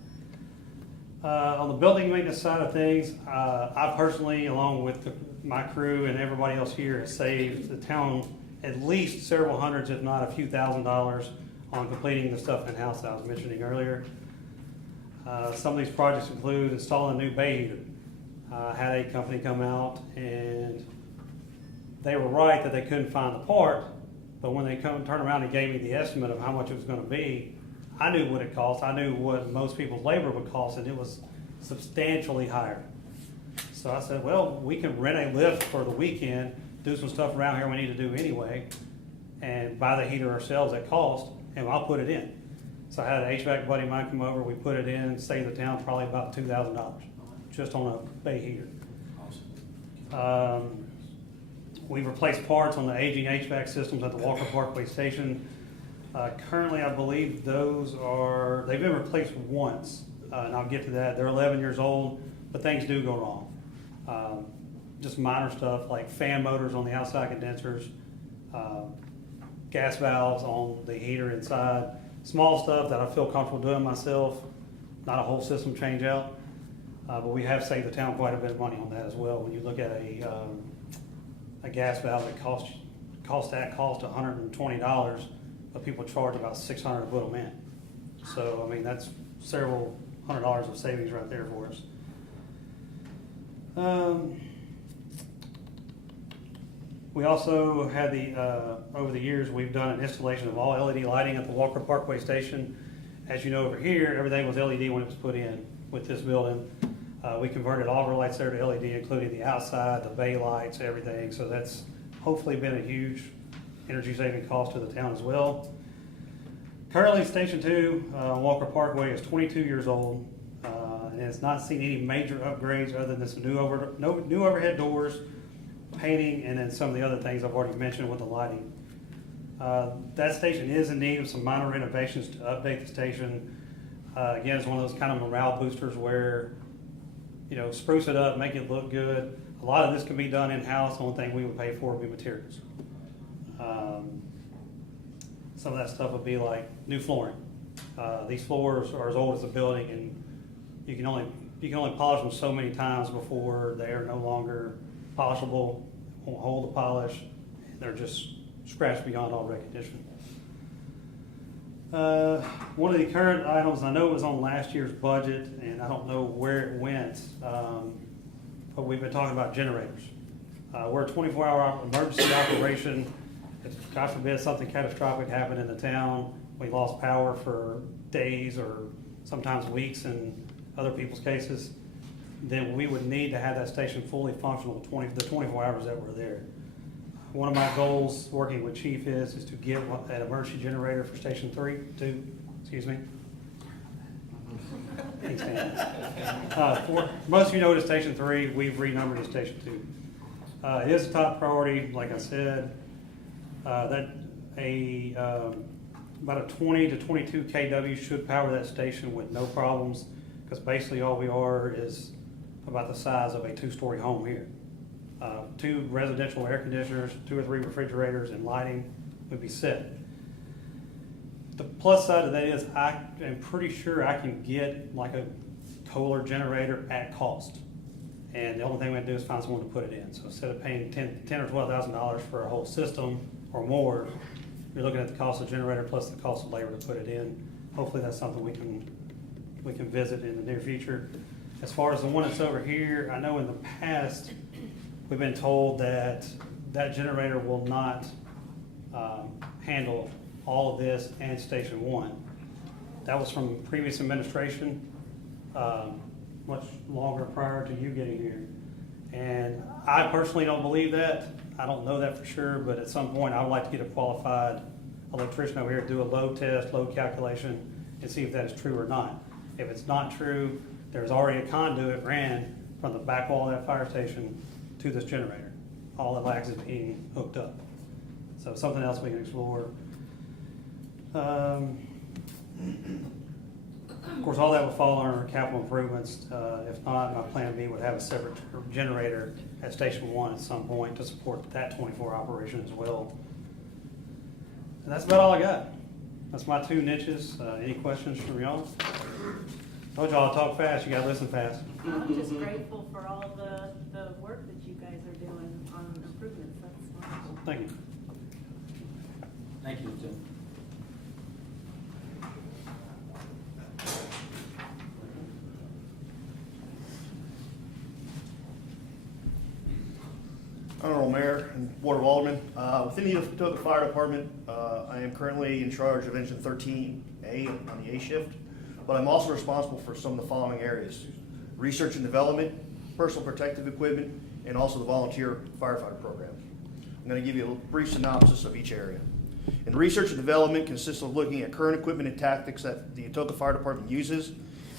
On the building maintenance side of things, I personally, along with my crew and everybody else here, has saved the town at least several hundreds, if not a few $1,000s on completing the stuff in-house that I was mentioning earlier. Some of these projects include installing a new bay heater. I had a company come out and they were right that they couldn't find the part, but when they turned around and gave me the estimate of how much it was going to be, I knew what it cost. I knew what most people's labor would cost, and it was substantially higher. So I said, well, we can rent a lift for the weekend, do some stuff around here we need to do anyway, and buy the heater ourselves at cost, and I'll put it in. So I had an HVAC buddy of mine come over, we put it in, saved the town probably about $2,000, just on a bay heater. We've replaced parts on the aging HVAC systems at the Walker Parkway Station. Currently, I believe they've been replaced once, and I'll get to that. They're 11 years old, but things do go wrong. just minor stuff like fan motors on the outside condensers, gas valves on the heater inside, small stuff that I feel comfortable doing myself, not a whole system change out. But we have saved the town quite a bit of money on that as well. When you look at a gas valve that costs $120, but people charge about $600 to put them in. So, I mean, that's several $100 of savings right there for us. We also had over the years, we've done an installation of all LED lighting at the Walker Parkway station. As you know, over here, everything was LED when it was put in with this building. We converted all of our lights there to LED, including the outside, the bay lights, everything. So that's hopefully been a huge energy saving cost to the town as well. Currently, Station 2, Walker Parkway is 22 years old, and it's not seen any major upgrades other than some new overhead doors, painting, and then some of the other things I've already mentioned with the lighting. That station is in need of some minor renovations to update the station. Again, it's one of those kind of morale boosters where, you know, spruce it up, make it look good. A lot of this can be done in-house. The only thing we would pay for would be materials. Some of that stuff would be like new flooring. These floors are as old as the building, and you can only polish them so many times before they are no longer polishable, won't hold the polish. They're just scratched beyond all recognition. One of the current items, I know it was on last year's budget, and I don't know where it went, but we've been talking about generators. We're a 24-hour emergency operation. If, God forbid, something catastrophic happened in the town, we lost power for days or sometimes weeks in other people's cases, then we would need to have that station fully functional the 24 hours that we're there. One of my goals working with Chief is to get an emergency generator for Station 2, excuse me. Thanks, Dan. For most of you know it is Station 3, we've renumbered it Station 2. It is a top priority, like I said. About a 20 to 22 kW should power that station with no problems, because basically all we are is about the size of a 2-story home here. 2 residential air conditioners, 2 or 3 refrigerators, and lighting would be set. The plus side of that is I am pretty sure I can get like a Kohler generator at cost. And the only thing we have to do is find someone to put it in. So instead of paying $10,000 or $12,000 for a whole system or more, you're looking at the cost of the generator plus the cost of labor to put it in. Hopefully that's something we can visit in the near future. As far as the one that's over here, I know in the past we've been told that that generator will not handle all of this and Station 1. That was from previous administration, much longer prior to you getting here. And I personally don't believe that. I don't know that for sure, but at some point I would like to get a qualified electrician over here to do a load test, load calculation, and see if that is true or not. If it's not true, there's already a conduit ran from the back wall of that fire station to this generator. All it lacks is being hooked up. So something else we can explore. Of course, all that would fall under capital improvements. If not, my plan B would have a separate generator at Station 1 at some point to support that 24 operation as well. And that's about all I got. That's my 2 niches. Any questions from y'all? Told y'all I'll talk fast. You gotta listen fast. I'm just grateful for all the work that you guys are doing on improvements. That's wonderful. Thank you. Thank you, Tim. Honorable Mayor and Board of Aldermen, within the Atoka Fire Department, I am currently in charge of Engine 13A on the A shift, but I'm also responsible for some of the following areas: research and development, personal protective equipment, and also the volunteer firefighter program. I'm going to give you a brief synopsis of each area. And research and development consists of looking at current equipment and tactics that the Atoka Fire Department uses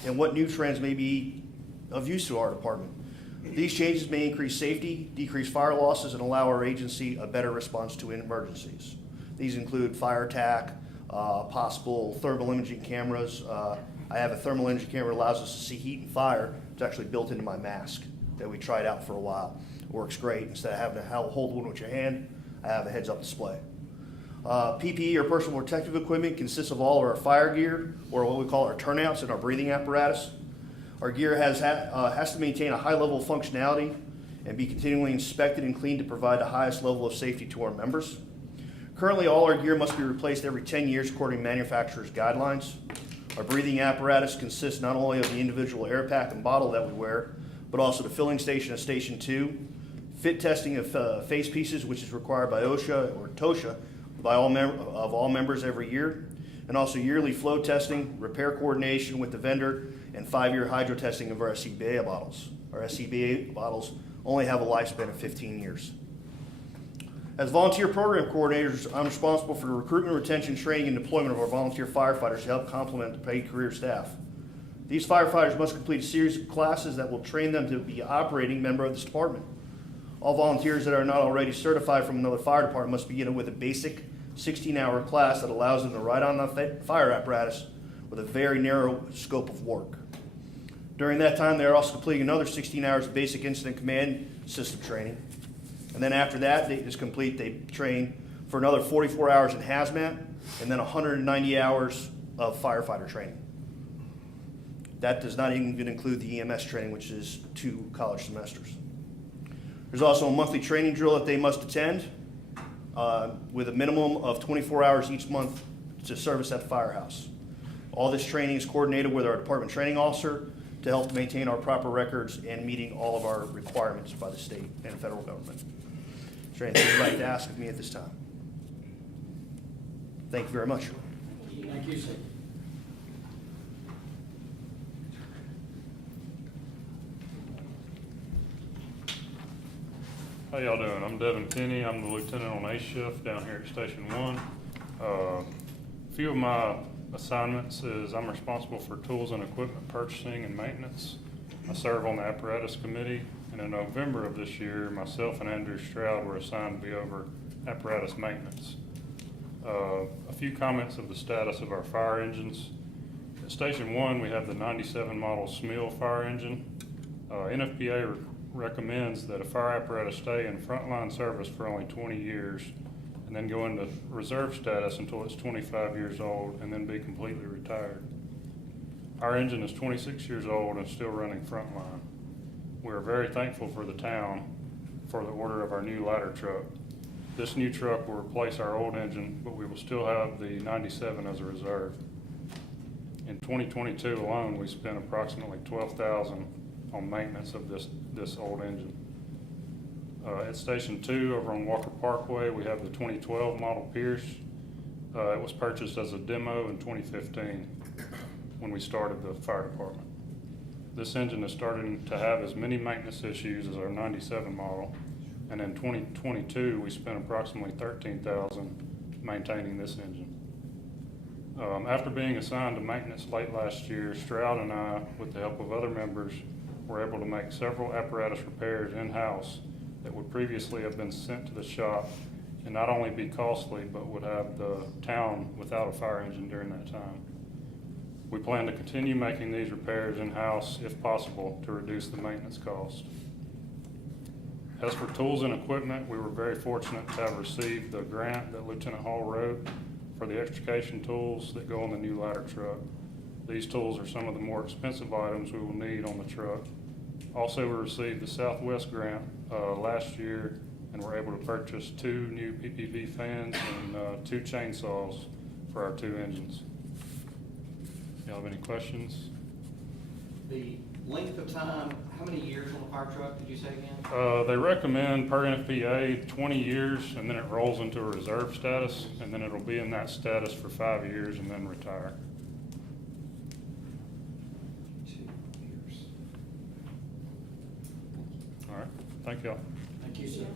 and what new trends may be of use to our department. These changes may increase safety, decrease fire losses, and allow our agency a better response to emergencies. These include fire attack, possible thermal imaging cameras. I have a thermal imaging camera that allows us to see heat and fire. It's actually built into my mask that we tried out for a while. Works great. Instead of having to hold one with your hand, I have a heads-up display. PPE, or personal protective equipment, consists of all of our fire gear, or what we call our turnouts, and our breathing apparatus. Our gear has to maintain a high level of functionality and be continually inspected and cleaned to provide the highest level of safety to our members. Currently, all our gear must be replaced every 10 years according to manufacturer's guidelines. Our breathing apparatus consists not only of the individual air pack and bottle that we wear, but also the filling station at Station 2, fit testing of face pieces, which is required by OSHA or TOSHA by all members every year, and also yearly flow testing, repair coordination with the vendor, and 5-year hydro testing of our SCBA bottles. Our SCBA bottles only have a lifespan of 15 years. As volunteer program coordinators, I'm responsible for the recruitment, retention, training, and deployment of our volunteer firefighters to help complement the paid career staff. These firefighters must complete a series of classes that will train them to be an operating member of this department. All volunteers that are not already certified from another fire department must begin with a basic 16-hour class that allows them to ride on the fire apparatus with a very narrow scope of work. During that time, they are also completing another 16 hours of basic incident command system training. And then after that, they train for another 44 hours in hazmat and then 190 hours of firefighter training. That does not even include the EMS training, which is 2 college semesters. There's also a monthly training drill that they must attend with a minimum of 24 hours each month to service at the firehouse. All this training is coordinated with our department training officer to help maintain our proper records and meeting all of our requirements by the state and federal government. Is there anything you'd like to ask of me at this time? Thank you very much. Thank you, sir. How y'all doing? I'm Devin Penny. I'm the lieutenant on A shift down here at Station 1. A few of my assignments is I'm responsible for tools and equipment purchasing and maintenance. I serve on the apparatus committee, and in November of this year, myself and Andrew Stroud were assigned to be over apparatus maintenance. A few comments of the status of our fire engines. At Station 1, we have the 97 model Smil fire engine. NFPA recommends that a fire apparatus stay in frontline service for only 20 years and then go into reserve status until it's 25 years old and then be completely retired. Our engine is 26 years old and still running frontline. We are very thankful for the town for the order of our new ladder truck. This new truck will replace our old engine, but we will still have the 97 as a reserve. In 2022 alone, we spent approximately $12,000 on maintenance of this old engine. At Station 2 over on Walker Parkway, we have the 2012 model Pierce. It was purchased as a demo in 2015 when we started the fire department. This engine is starting to have as many maintenance issues as our 97 model, and in 2022 we spent approximately $13,000 maintaining this engine. After being assigned to maintenance late last year, Stroud and I, with the help of other members, were able to make several apparatus repairs in-house that would previously have been sent to the shop and not only be costly, but would have the town without a fire engine during that time. We plan to continue making these repairs in-house if possible to reduce the maintenance cost. As for tools and equipment, we were very fortunate to have received the grant that Lieutenant Hall wrote for the extrication tools that go on the new ladder truck. These tools are some of the more expensive items we will need on the truck. Also, we received the Southwest grant last year and were able to purchase 2 new PPV fans and 2 chainsaws for our 2 engines. Y'all have any questions? The length of time, how many years on the fire truck did you say again? They recommend per NFPA 20 years, and then it rolls into a reserve status, and then it'll be in that status for 5 years and then retire. 2 years. All right, thank y'all. Thank you, sir.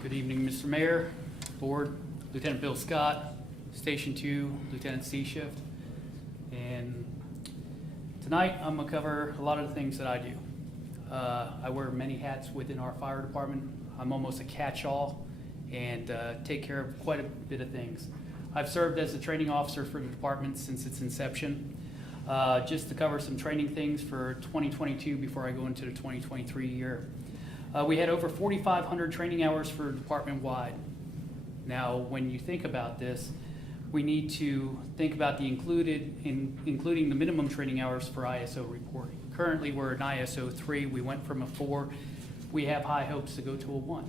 Good evening, Mr. Mayor, Board, Lieutenant Bill Scott, Station 2, Lieutenant C Shift. And tonight I'm gonna cover a lot of the things that I do. I wear many hats within our fire department. I'm almost a catch-all and take care of quite a bit of things. I've served as a training officer for the department since its inception. Just to cover some training things for 2022 before I go into the 2023 year. We had over 4,500 training hours for department-wide. Now, when you think about this, we need to think about including the minimum training hours for ISO reporting. Currently, we're an ISO 3. We went from a 4. We have high hopes to go to a 1.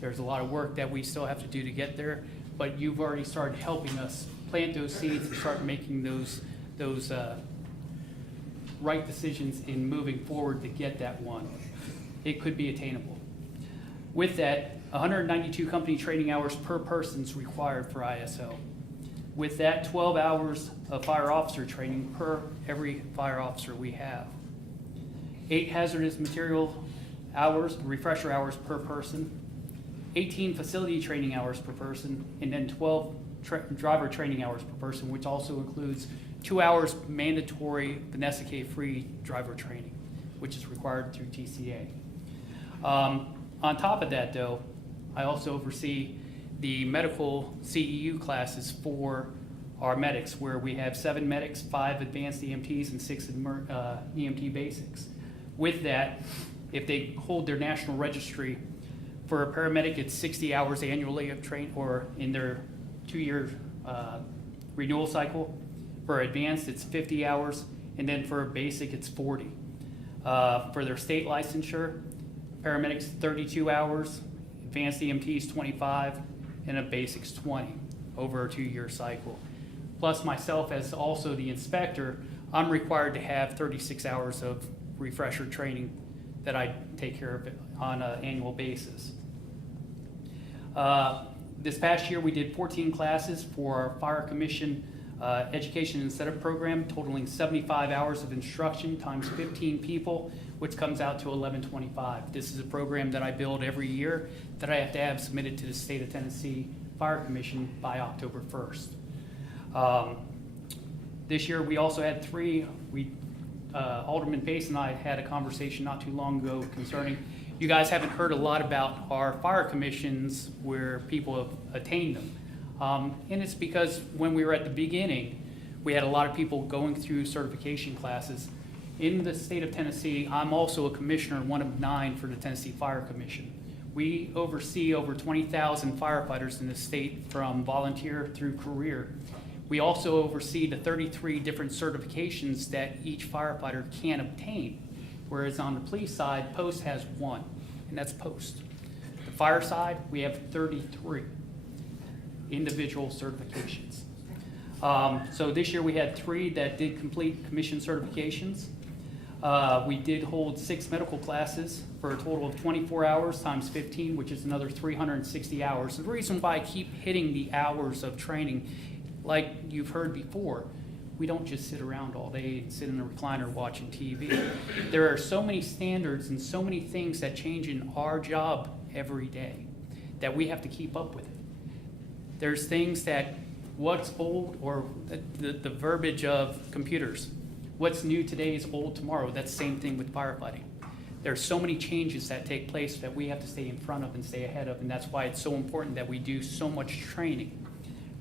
There's a lot of work that we still have to do to get there, but you've already started helping us plant those seeds and start making those right decisions in moving forward to get that 1. It could be attainable. With that, 192 company training hours per person is required for ISO. With that, 12 hours of fire officer training per every fire officer we have. 8 hazardous material hours, refresher hours per person. 18 facility training hours per person, and then 12 driver training hours per person, which also includes 2 hours mandatory Vanessa K-free driver training, which is required through TCA. On top of that, though, I also oversee the medical CEU classes for our medics, where we have 7 medics, 5 advanced EMTs, and 6 EMT basics. With that, if they hold their national registry, for a paramedic, it's 60 hours annually of training, or in their 2-year renewal cycle. For advanced, it's 50 hours, and then for a basic, it's 40. For their state licensure, paramedics 32 hours, advanced EMTs 25, and a basics 20 over a 2-year cycle. Plus myself as also the inspector, I'm required to have 36 hours of refresher training that I take care of on an annual basis. This past year we did 14 classes for our Fire Commission Education Incentive Program, totaling 75 hours of instruction times 15 people, which comes out to $1125. This is a program that I build every year that I have to have submitted to the State of Tennessee Fire Commission by October 1st. This year we also had 3, Alderman Pace and I had a conversation not too long ago concerning, you guys haven't heard a lot about our fire commissions where people have attained them. And it's because when we were at the beginning, we had a lot of people going through certification classes. In the state of Tennessee, I'm also a commissioner, one of 9 for the Tennessee Fire Commission. We oversee over 20,000 firefighters in the state from volunteer through career. We also oversee the 33 different certifications that each firefighter can obtain, whereas on the police side, post has 1, and that's post. The fire side, we have 33 individual certifications. So this year we had 3 that did complete commission certifications. We did hold 6 medical classes for a total of 24 hours times 15, which is another 360 hours. The reason why I keep hitting the hours of training, like you've heard before, we don't just sit around all day and sit in a recliner watching TV. There are so many standards and so many things that change in our job every day that we have to keep up with it. There's things that what's old, or the verbiage of computers. What's new today is old tomorrow. That's the same thing with firefighting. There's so many changes that take place that we have to stay in front of and stay ahead of, and that's why it's so important that we do so much training.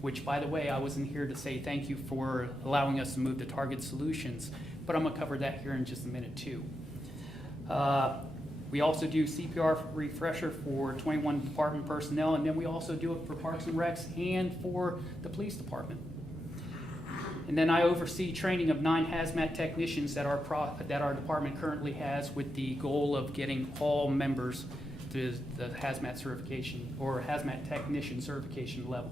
Which, by the way, I wasn't here to say thank you for allowing us to move to Target Solutions, but I'm going to cover that here in just a minute too. We also do CPR refresher for 21 department personnel, and then we also do it for Parks and Recs and for the police department. And then I oversee training of 9 hazmat technicians that our department currently has, with the goal of getting all members to the hazmat certification or hazmat technician certification level.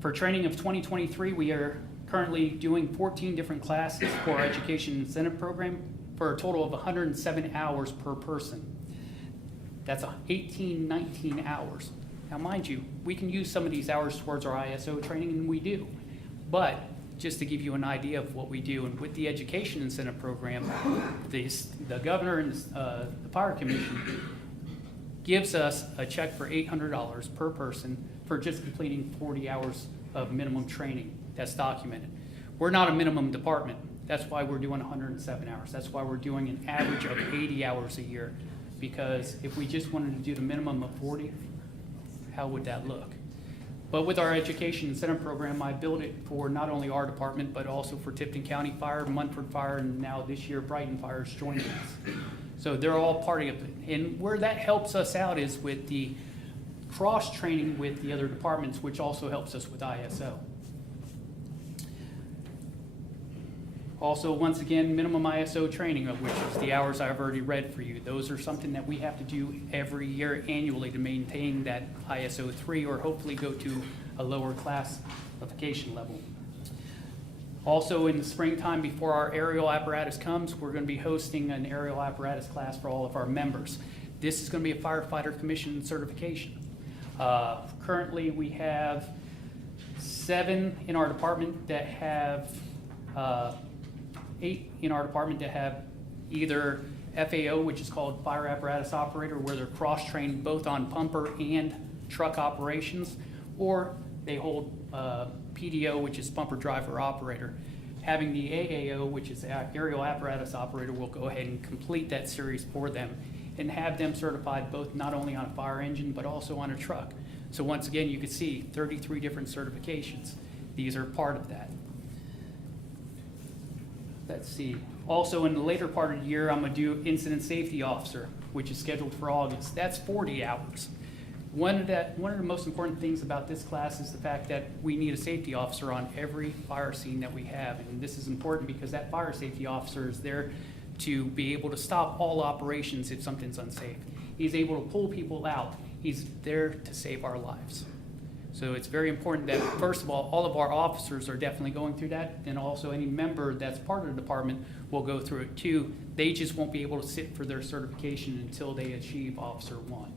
For training of 2023, we are currently doing 14 different classes for our education incentive program for a total of 107 hours per person. That's 19 hours. Now mind you, we can use some of these hours towards our ISO training, and we do. But just to give you an idea of what we do, and with the education incentive program, the governor and the Fire Commission gives us a check for $800 per person for just completing 40 hours of minimum training that's documented. We're not a minimum department. That's why we're doing 107 hours. That's why we're doing an average of 80 hours a year. Because if we just wanted to do the minimum of 40, how would that look? But with our education incentive program, I built it for not only our department, but also for Tipton County Fire, Munford Fire, and now this year Brighton Fire is joining us. So they're all part of it. And where that helps us out is with the cross-training with the other departments, which also helps us with ISO. Also, once again, minimum ISO training, of which is the hours I've already read for you. Those are something that we have to do every year annually to maintain that ISO 3 or hopefully go to a lower classification level. Also, in the springtime, before our aerial apparatus comes, we're going to be hosting an aerial apparatus class for all of our members. This is going to be a firefighter commission certification. Currently, we have 7 in our department that have 8 in our department that have either FAO, which is called Fire Apparatus Operator, where they're cross-trained both on pumper and truck operations, or they hold PDO, which is Pumper Driver Operator. Having the AAO, which is Aerial Apparatus Operator, will go ahead and complete that series for them and have them certified both not only on a fire engine, but also on a truck. So once again, you can see 33 different certifications. These are part of that. Let's see. Also, in the later part of the year, I'm going to do Incident Safety Officer, which is scheduled for August. That's 40 hours. One of the most important things about this class is the fact that we need a safety officer on every fire scene that we have. And this is important because that fire safety officer is there to be able to stop all operations if something's unsafe. He's able to pull people out. He's there to save our lives. So it's very important that, first of all of our officers are definitely going through that, and also any member that's part of the department will go through it too. They just won't be able to sit for their certification until they achieve Officer 1.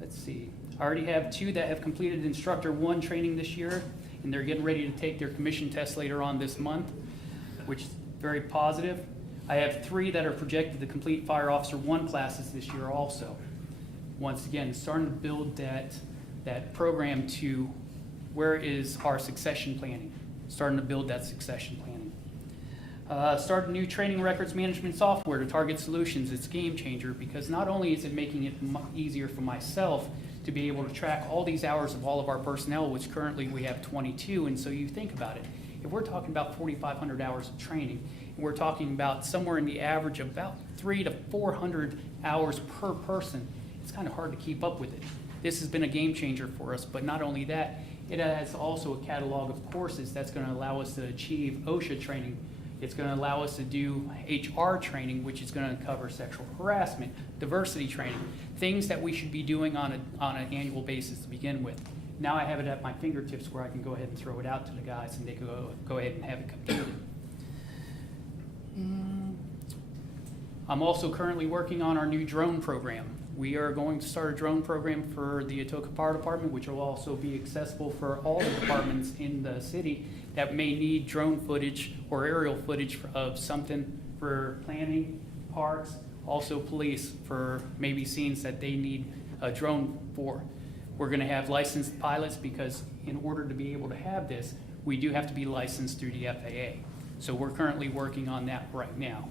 Let's see. I already have 2 that have completed Instructor 1 training this year, and they're getting ready to take their commission test later on this month, which is very positive. I have 3 that are projected to complete Fire Officer 1 classes this year also. Once again, starting to build that program to where is our succession planning. Starting to build that succession planning. Start a new training records management software to Target Solutions. It's a game changer because not only is it making it easier for myself to be able to track all these hours of all of our personnel, which currently we have 22, and so you think about it. If we're talking about 4,500 hours of training, and we're talking about somewhere in the average of about 300 to 400 hours per person, it's kind of hard to keep up with it. This has been a game changer for us, but not only that, it has also a catalog of courses that's going to allow us to achieve OSHA training. It's going to allow us to do HR training, which is going to cover sexual harassment, diversity training, things that we should be doing on an annual basis to begin with. Now I have it at my fingertips where I can go ahead and throw it out to the guys and they can go ahead and have it completed. I'm also currently working on our new drone program. We are going to start a drone program for the Atoka Fire Department, which will also be accessible for all the departments in the city that may need drone footage or aerial footage of something for planning, parks, also police for maybe scenes that they need a drone for. We're going to have licensed pilots because in order to be able to have this, we do have to be licensed through the FAA. So we're currently working on that right now.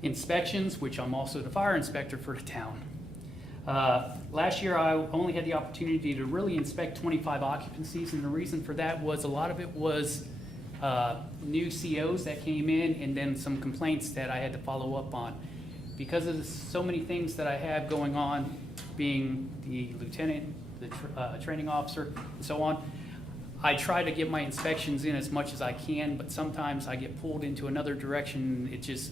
Inspections, which I'm also the fire inspector for the town. Last year I only had the opportunity to really inspect 25 occupancies, and the reason for that was a lot of it was new COs that came in and then some complaints that I had to follow up on. Because of so many things that I have going on, being the lieutenant, the training officer, and so on, I try to get my inspections in as much as I can, but sometimes I get pulled into another direction. It just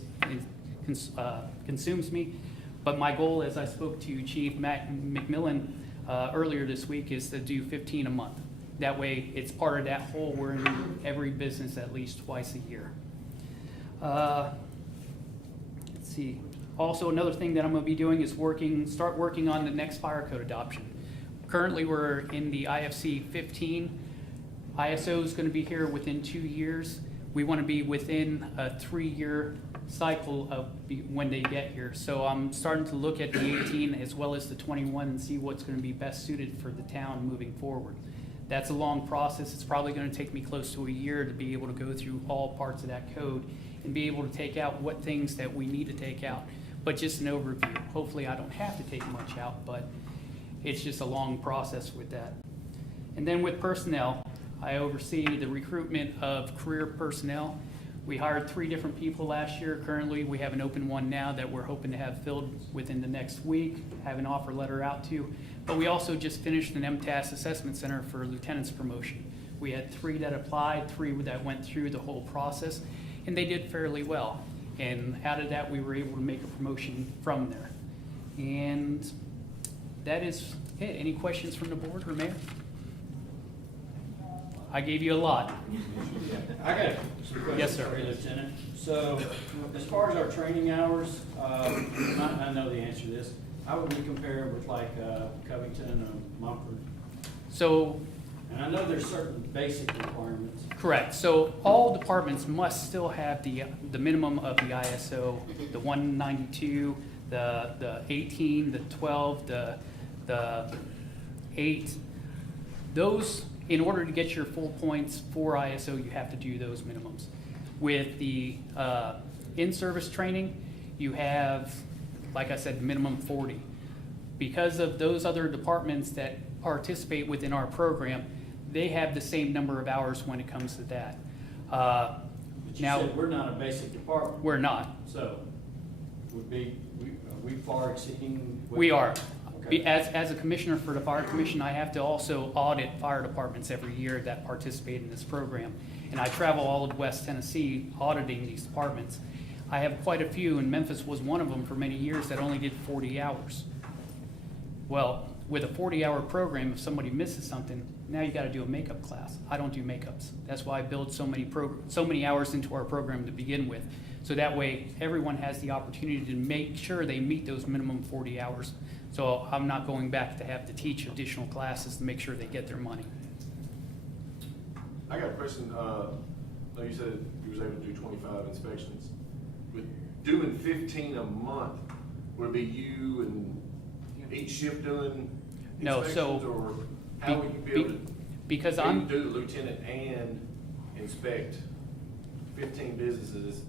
consumes me. But my goal, as I spoke to Chief Matt McMillan earlier this week, is to do 15 a month. That way, it's part of that whole. We're in every business at least twice a year. Let's see. Also, another thing that I'm going to be doing is start working on the next fire code adoption. Currently, we're in the IFC 15. ISO is going to be here within 2 years. We want to be within a 3-year cycle of when they get here. So I'm starting to look at the 18 as well as the 21 and see what's going to be best suited for the town moving forward. That's a long process. It's probably going to take me close to a year to be able to go through all parts of that code and be able to take out what things that we need to take out. but just an overview. Hopefully I don't have to take much out, but it's just a long process with that. And then with personnel, I oversee the recruitment of career personnel. We hired 3 different people last year. Currently, we have an open one now that we're hoping to have filled within the next week, have an offer letter out to. But we also just finished an MTAS assessment center for lieutenant's promotion. We had 3 that applied, 3 that went through the whole process, and they did fairly well. And out of that, we were able to make a promotion from there. And that is it. Any questions from the board or mayor? I gave you a lot. I got some questions. Yes, sir. for you, Lieutenant. So, as far as our training hours, I know the answer to this. How would we compare with like Covington or Mumford? So, And I know there's certain basic requirements. correct. So all departments must still have the minimum of the ISO, the 192, the 18, the 12, the 8. Those, in order to get your full points for ISO, you have to do those minimums. With the in-service training, you have, like I said, minimum 40. Because of those other departments that participate within our program, they have the same number of hours when it comes to that. But you Now, said we're not a basic department. we're not. So, are we far exceeding? what- We are. Okay. As a commissioner for the fire commission, I have to also audit fire departments every year that participate in this program. And I travel all of West Tennessee auditing these departments. I have quite a few, and Memphis was one of them for many years, that only did 40 hours. Well, with a 40-hour program, if somebody misses something, now you gotta do a makeup class. I don't do makeups. That's why I build so many hours into our program to begin with. So that way, everyone has the opportunity to make sure they meet those minimum 40 hours. So I'm not going back to have to teach additional classes to make sure they get their money. I got a question. Like you said, you was able to do 25 inspections. With doing 15 a month, would it be you and each shift doing No, inspections? so Or how would you be able to? because you I'm- do the lieutenant and inspect 15 businesses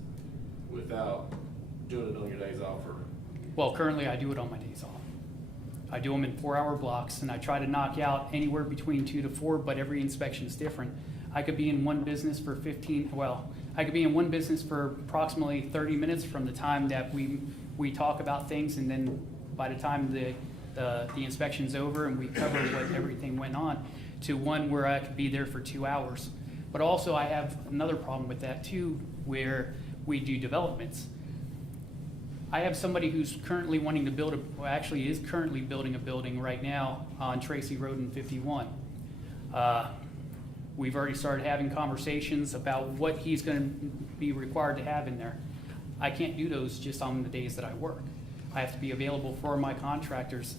without doing it on your days off? Or Well, currently I do it on my days off. I do them in 4-hour blocks, and I try to knock out anywhere between 2 to 4, but every inspection is different. I could be in one business for I could be in one business for approximately 30 minutes from the time that we talk about things, and then by the time the inspection's over and we cover what everything went on, to one where I could be there for 2 hours. But also I have another problem with that too, where we do developments. I have somebody who's currently wanting to build actually is currently building a building right now on Tracy Road in 51. We've already started having conversations about what he's gonna be required to have in there. I can't do those just on the days that I work. I have to be available for my contractors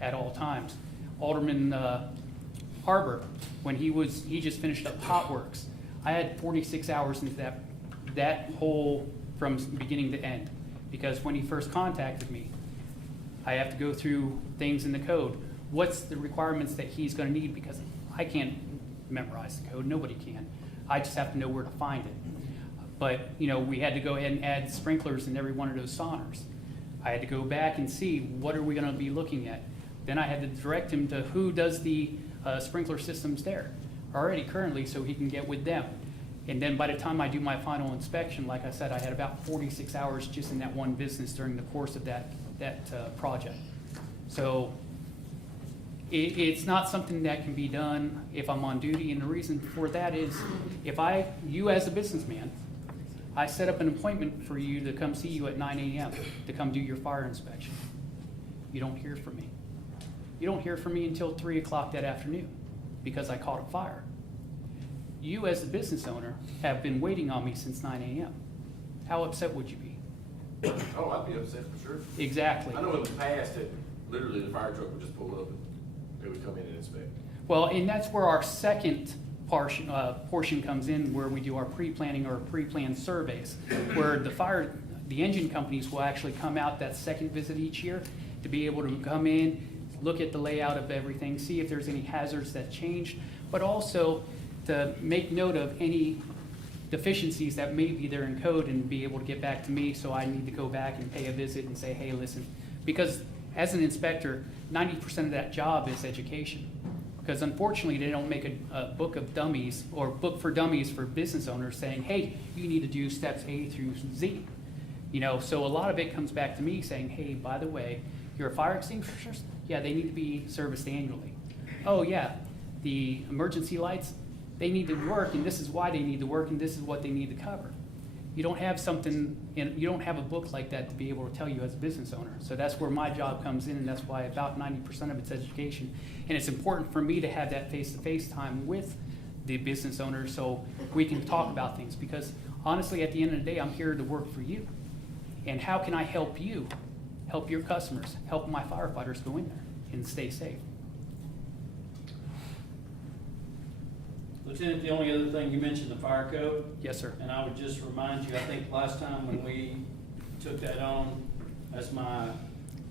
at all times. Alderman Harbor, when he just finished up Hot Works, I had 46 hours into that whole from beginning to end. Because when he first contacted me, I have to go through things in the code. What's the requirements that he's gonna need? Because I can't memorize the code, nobody can. I just have to know where to find it. But, we had to go ahead and add sprinklers in every one of those saunas. I had to go back and see, what are we gonna be looking at? Then I had to direct him to who does the sprinkler systems there already currently, so he can get with them. And then by the time I do my final inspection, like I said, I had about 46 hours just in that one business during the course of that project. So it's not something that can be done if I'm on duty, and the reason for that is you as a businessman, I set up an appointment for you to come see you at 9 a.m. to come do your fire inspection. You don't hear from me. You don't hear from me until 3 o'clock that afternoon because I caught a fire. You as a business owner have been waiting on me since 9 a.m. How upset would you be? oh, I'd be upset for sure. Exactly. I know in the past that literally the fire truck would just pull up and they would come in and inspect. Well, and that's where our second portion comes in, where we do our pre-planning or pre-planned surveys, where the engine companies will actually come out that second visit each year to be able to come in, look at the layout of everything, see if there's any hazards that changed, but also to make note of any deficiencies that may be there in code and be able to get back to me, so I need to go back and pay a visit and say, hey, listen. Because as an inspector, 90% of that job is education. Because unfortunately, they don't make a book of dummies or book for dummies for business owners saying, hey, you need to do steps A through Z. You know, so a lot of it comes back to me saying, hey, by the way, your fire extinguishers, yeah, they need to be serviced annually. Oh yeah, the emergency lights, they need to work, and this is why they need to work, and this is what they need to cover. You don't have something, you don't have a book like that to be able to tell you as a business owner. So that's where my job comes in, and that's why about 90% of it's education. And it's important for me to have that face-to-face time with the business owner so we can talk about things. Because honestly, at the end of the day, I'm here to work for you. And how can I help you, help your customers, help my firefighters go in there and stay safe? Lieutenant, the only other thing, you mentioned the fire code. Yes, sir. And I would just remind you, I think last time when we took that on as my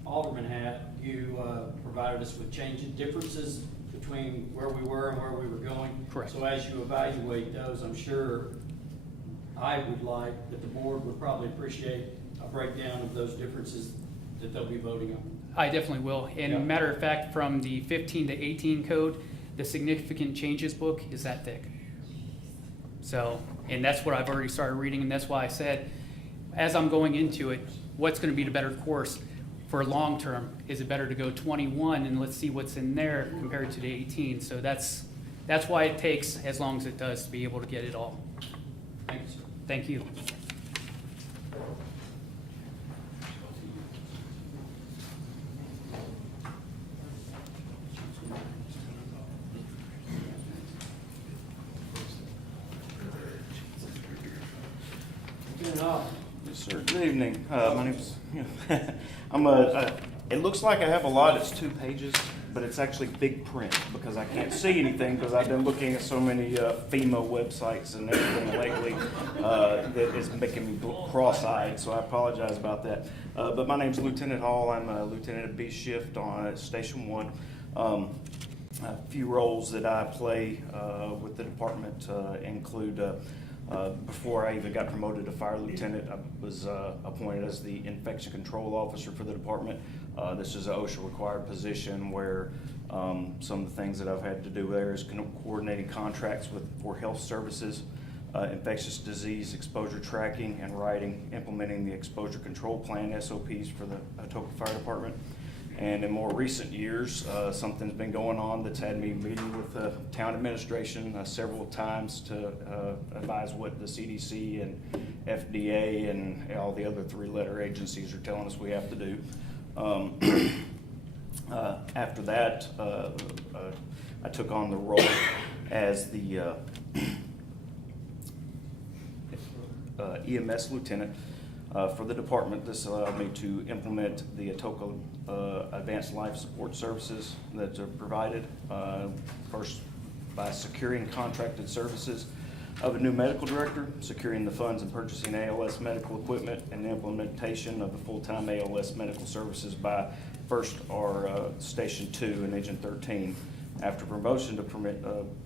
alderman hat, you provided us with differences between where we were and where we were going. Correct. So as you evaluate those, I'm sure I would like, that the board would probably appreciate a breakdown of those differences that they'll be voting on. I definitely will. And Yeah. matter of fact, from the 15 to 18 code, the significant changes book is that thick. So, and that's what I've already started reading, and that's why I said, as I'm going into it, what's going to be the better course for long term? Is it better to go 21 and let's see what's in there compared to the 18? So that's why it takes as long as it does to be able to get it all. Thank you, sir. Thank you. Yes, sir. Good evening. My name's, it looks like I have a lot. It's 2 pages, but it's actually big print because I can't see anything because I've been looking at so many FEMA websites and everything lately that is making me cross-eyed, so I apologize about that. But my name's Lieutenant Hall. I'm a lieutenant at B Shift on Station 1. A few roles that I play with the department include before I even got promoted to fire lieutenant, I was appointed as the infection control officer for the department. This is an OSHA required position where some of the things that I've had to do there is coordinating contracts for health services, infectious disease exposure tracking and writing, implementing the exposure control plan SOPs for the Atoka Fire Department. And in more recent years, something's been going on that's had me meeting with the town administration several times to advise what the CDC and FDA and all the other 3-letter agencies are telling us we have to do. After that, I took on the role as the EMS lieutenant. For the department, this allowed me to implement the Atoka advanced life support services that are provided. First, by securing contracted services of a new medical director, securing the funds and purchasing ALS medical equipment, and the implementation of the full-time ALS medical services by first our Station 2 and Agent 13. After promotion to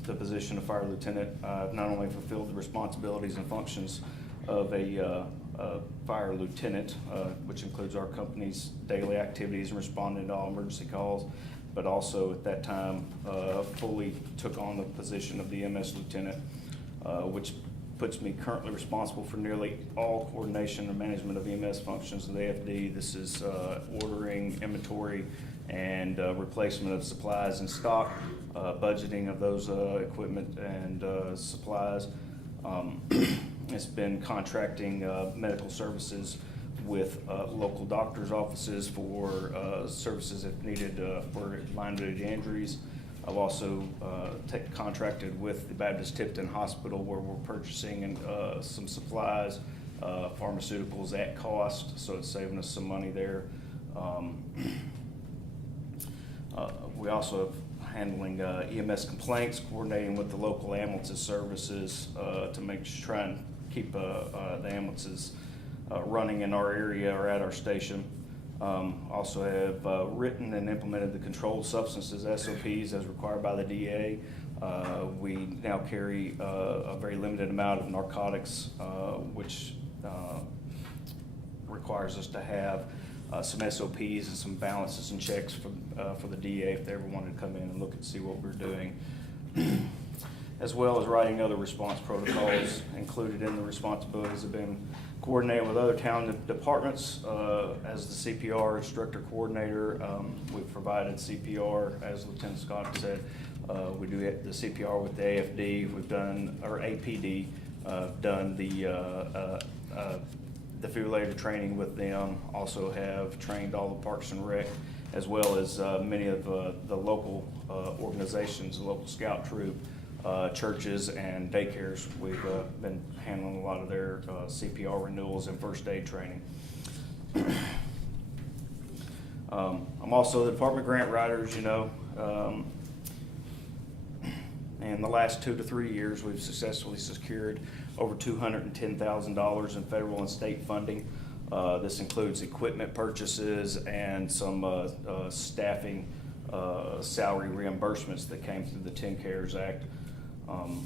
the position of fire lieutenant, I've not only fulfilled the responsibilities and functions of a fire lieutenant, which includes our company's daily activities and responding to all emergency calls, but also at that time fully took on the position of the EMS lieutenant, which puts me currently responsible for nearly all coordination and management of EMS functions of the AFD. This is ordering, inventory, and replacement of supplies in stock, budgeting of those equipment and supplies. It's been contracting medical services with local doctors' offices for services if needed for line-of-duty injuries. I've also contracted with the Baptist Tipton Hospital where we're purchasing some supplies, pharmaceuticals at cost, so it's saving us some money there. We also have handling EMS complaints, coordinating with the local ambulances services to try and keep the ambulances running in our area or at our station. Also have written and implemented the controlled substances SOPs as required by the DA. We now carry a very limited amount of narcotics, which requires us to have some SOPs and some balances and checks for the DA if they ever wanted to come in and look and see what we're doing. As well as writing other response protocols. Included in the responsibilities have been coordinating with other town departments. As the CPR instructor coordinator, we've provided CPR, as Lieutenant Scott said. We do the CPR with the AFD. We've done, or APD, done the defibrillator training with them. Also have trained all the Parks and Rec, as well as many of the local organizations, the local scout troop, churches and daycares. We've been handling a lot of their CPR renewals and first aid training. I'm also the department grant writer, as you know. In the last 2 to 3 years, we've successfully secured over $210,000 in federal and state funding. This includes equipment purchases and some staffing salary reimbursements that came through the 10 CARES Act.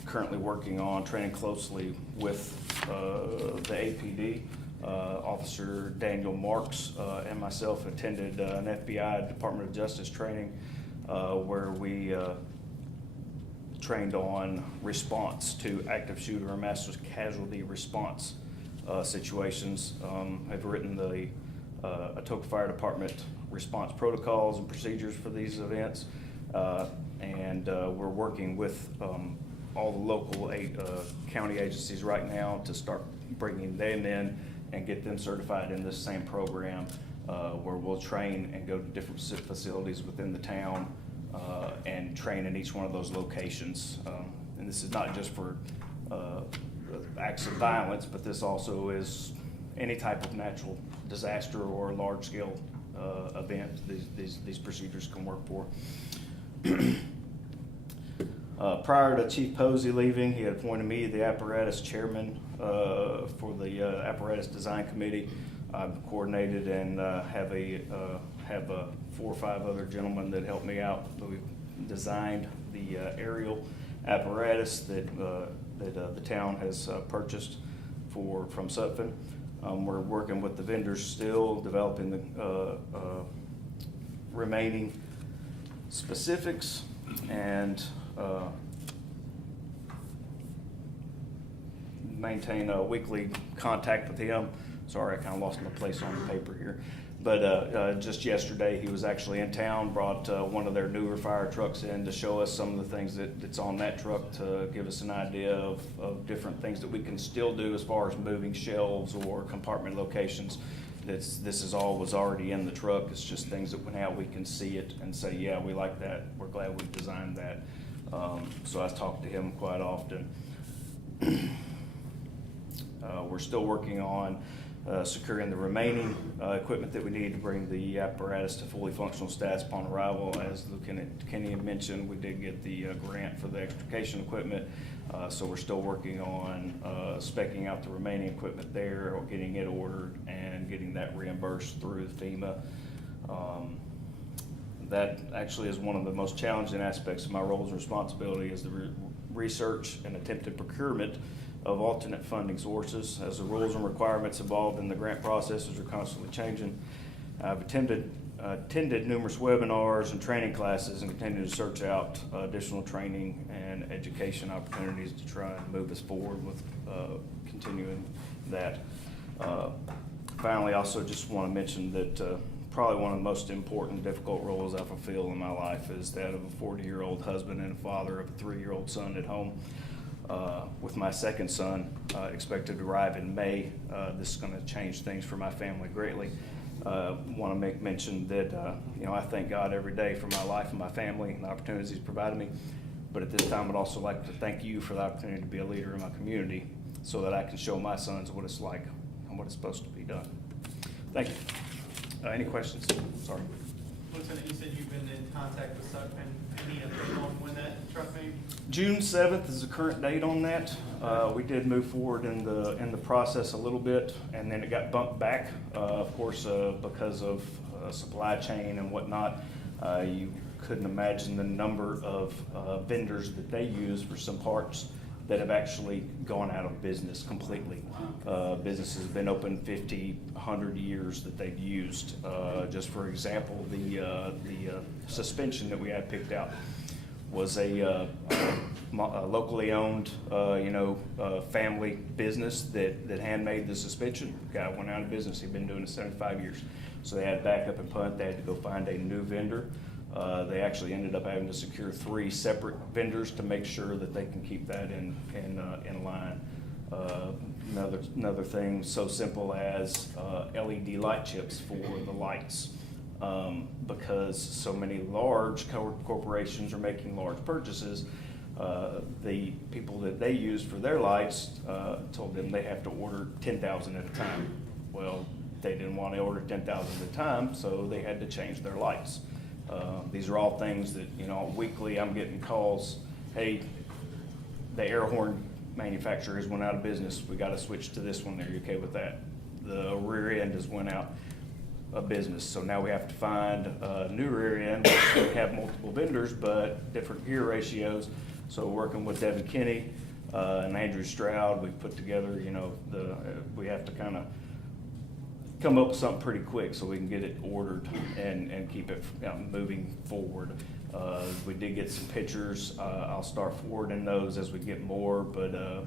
Currently working on training closely with the APD. Officer Daniel Marks and myself attended an FBI Department of Justice training where we trained on response to active shooter or mass casualty response situations. I've written the Atoka Fire Department response protocols and procedures for these events, and we're working with all the local county agencies right now to start bringing them in and get them certified in this same program, where we'll train and go to different facilities within the town and train in each one of those locations. And this is not just for acts of violence, but this also is any type of natural disaster or large-scale event these procedures can work for. Prior to Chief Posey leaving, he had appointed me the apparatus chairman for the apparatus design committee. I've coordinated and have 4 or 5 other gentlemen that help me out. We've designed the aerial apparatus that the town has purchased from Sutphen. We're working with the vendors still, developing the remaining specifics and maintain a weekly contact with him. Sorry, I kind of lost my place on the paper here. But just yesterday, he was actually in town, brought one of their newer fire trucks in to show us some of the things that's on that truck, to give us an idea of different things that we can still do as far as moving shelves or compartment locations. This is all was already in the truck. It's just things that when out we can see it and say, yeah, we like that. We're glad we designed that. So I talk to him quite often. We're still working on securing the remaining equipment that we need to bring the apparatus to fully functional status upon arrival. As Lieutenant Kenny had mentioned, we did get the grant for the extrication equipment, so we're still working on speccing out the remaining equipment there, or getting it ordered and getting that reimbursed through FEMA. That actually is one of the most challenging aspects of my roles and responsibility, is the research and attempted procurement of alternate funding sources, as the rules and requirements involved in the grant processes are constantly changing. I've attended numerous webinars and training classes and continue to search out additional training and education opportunities to try and move us forward with continuing that. Finally, also just want to mention that probably one of the most important, difficult roles I fulfill in my life is that of a 40-year-old husband and a father of a 3-year-old son at home. With my second son expected to arrive in May, this is going to change things for my family greatly. Want to make mention that I thank God every day for my life and my family and the opportunities He's provided me. But at this time, I'd also like to thank you for the opportunity to be a leader in my community, so that I can show my sons what it's like and what it's supposed to be done. Thank you. Any questions? Sorry. Lieutenant, you said you've been in contact with Sutphen. Any update on when that truck may? June 7th is the current date on that. We did move forward in the process a little bit, and then it got bumped back, of course, because of supply chain and whatnot. You couldn't imagine the number of vendors that they use for some parts that have actually gone out of business completely. Businesses have been open 50, 100 years that they've used. Just for example, the suspension that we had picked out was a locally owned, family business that handmade the suspension. Guy went out of business. He'd been doing it 75 years. So they had to back up and punt. They had to go find a new vendor. They actually ended up having to secure 3 separate vendors to make sure that they can keep that in line. Another thing so simple as LED light chips for the lights. Because so many large corporations are making large purchases, the people that they use for their lights told them they have to order 10,000 at a time. Well, they didn't want to order 10,000 at a time, so they had to change their lights. These are all things that, weekly I'm getting calls, hey, the air horn manufacturers went out of business. We got to switch to this one. Are you okay with that? The rear end has went out of business. So now we have to find a new rear end. We have multiple vendors, but different gear ratios. So working with Devin Kinney and Andrew Stroud, we've put together, we have to kind of come up with something pretty quick so we can get it ordered and keep it moving forward. We did get some pictures. I'll start forwarding those as we get more, but a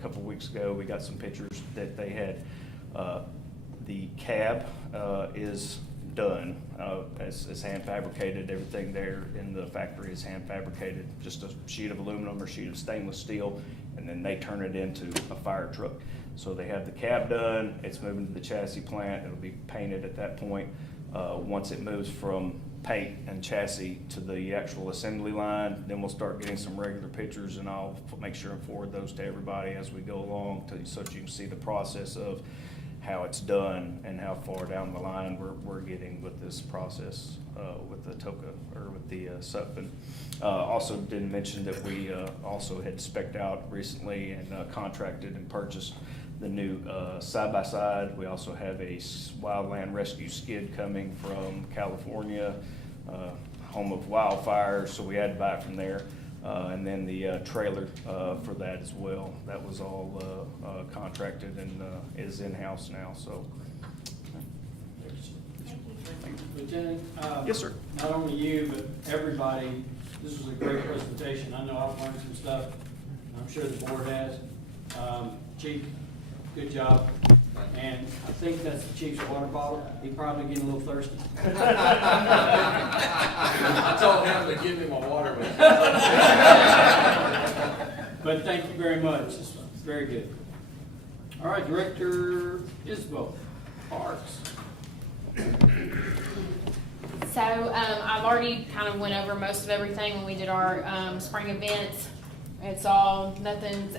couple weeks ago, we got some pictures that they had. The cab is done. It's hand fabricated. Everything there in the factory is hand fabricated. Just a sheet of aluminum or sheet of stainless steel, and then they turn it into a fire truck. So they have the cab done. It's moving to the chassis plant. It'll be painted at that point. Once it moves from paint and chassis to the actual assembly line, then we'll start getting some regular pictures, and I'll make sure and forward those to everybody as we go along so that you can see the process of how it's done and how far down the line we're getting with this process with the Atoka or with the Sutphen. Also didn't mention that we also had spec'd out recently and contracted and purchased the new side-by-side. We also have a wildland rescue skid coming from California, home of wildfires, so we had to buy it from there. And then the trailer for that as well. That was all contracted and is in-house now, so. Lieutenant? Yes, sir. Not only you, but everybody, this was a great presentation. I know I've learned some stuff, and I'm sure the board has. Chief, good job. And I think that's the chief's water bottle. He probably getting a little thirsty. I told him to give me my water. But thank you very much. It's very good. All right, Director Isbell, Parks. So I've already kind of went over most of everything when we did our spring events. It's all, nothing's,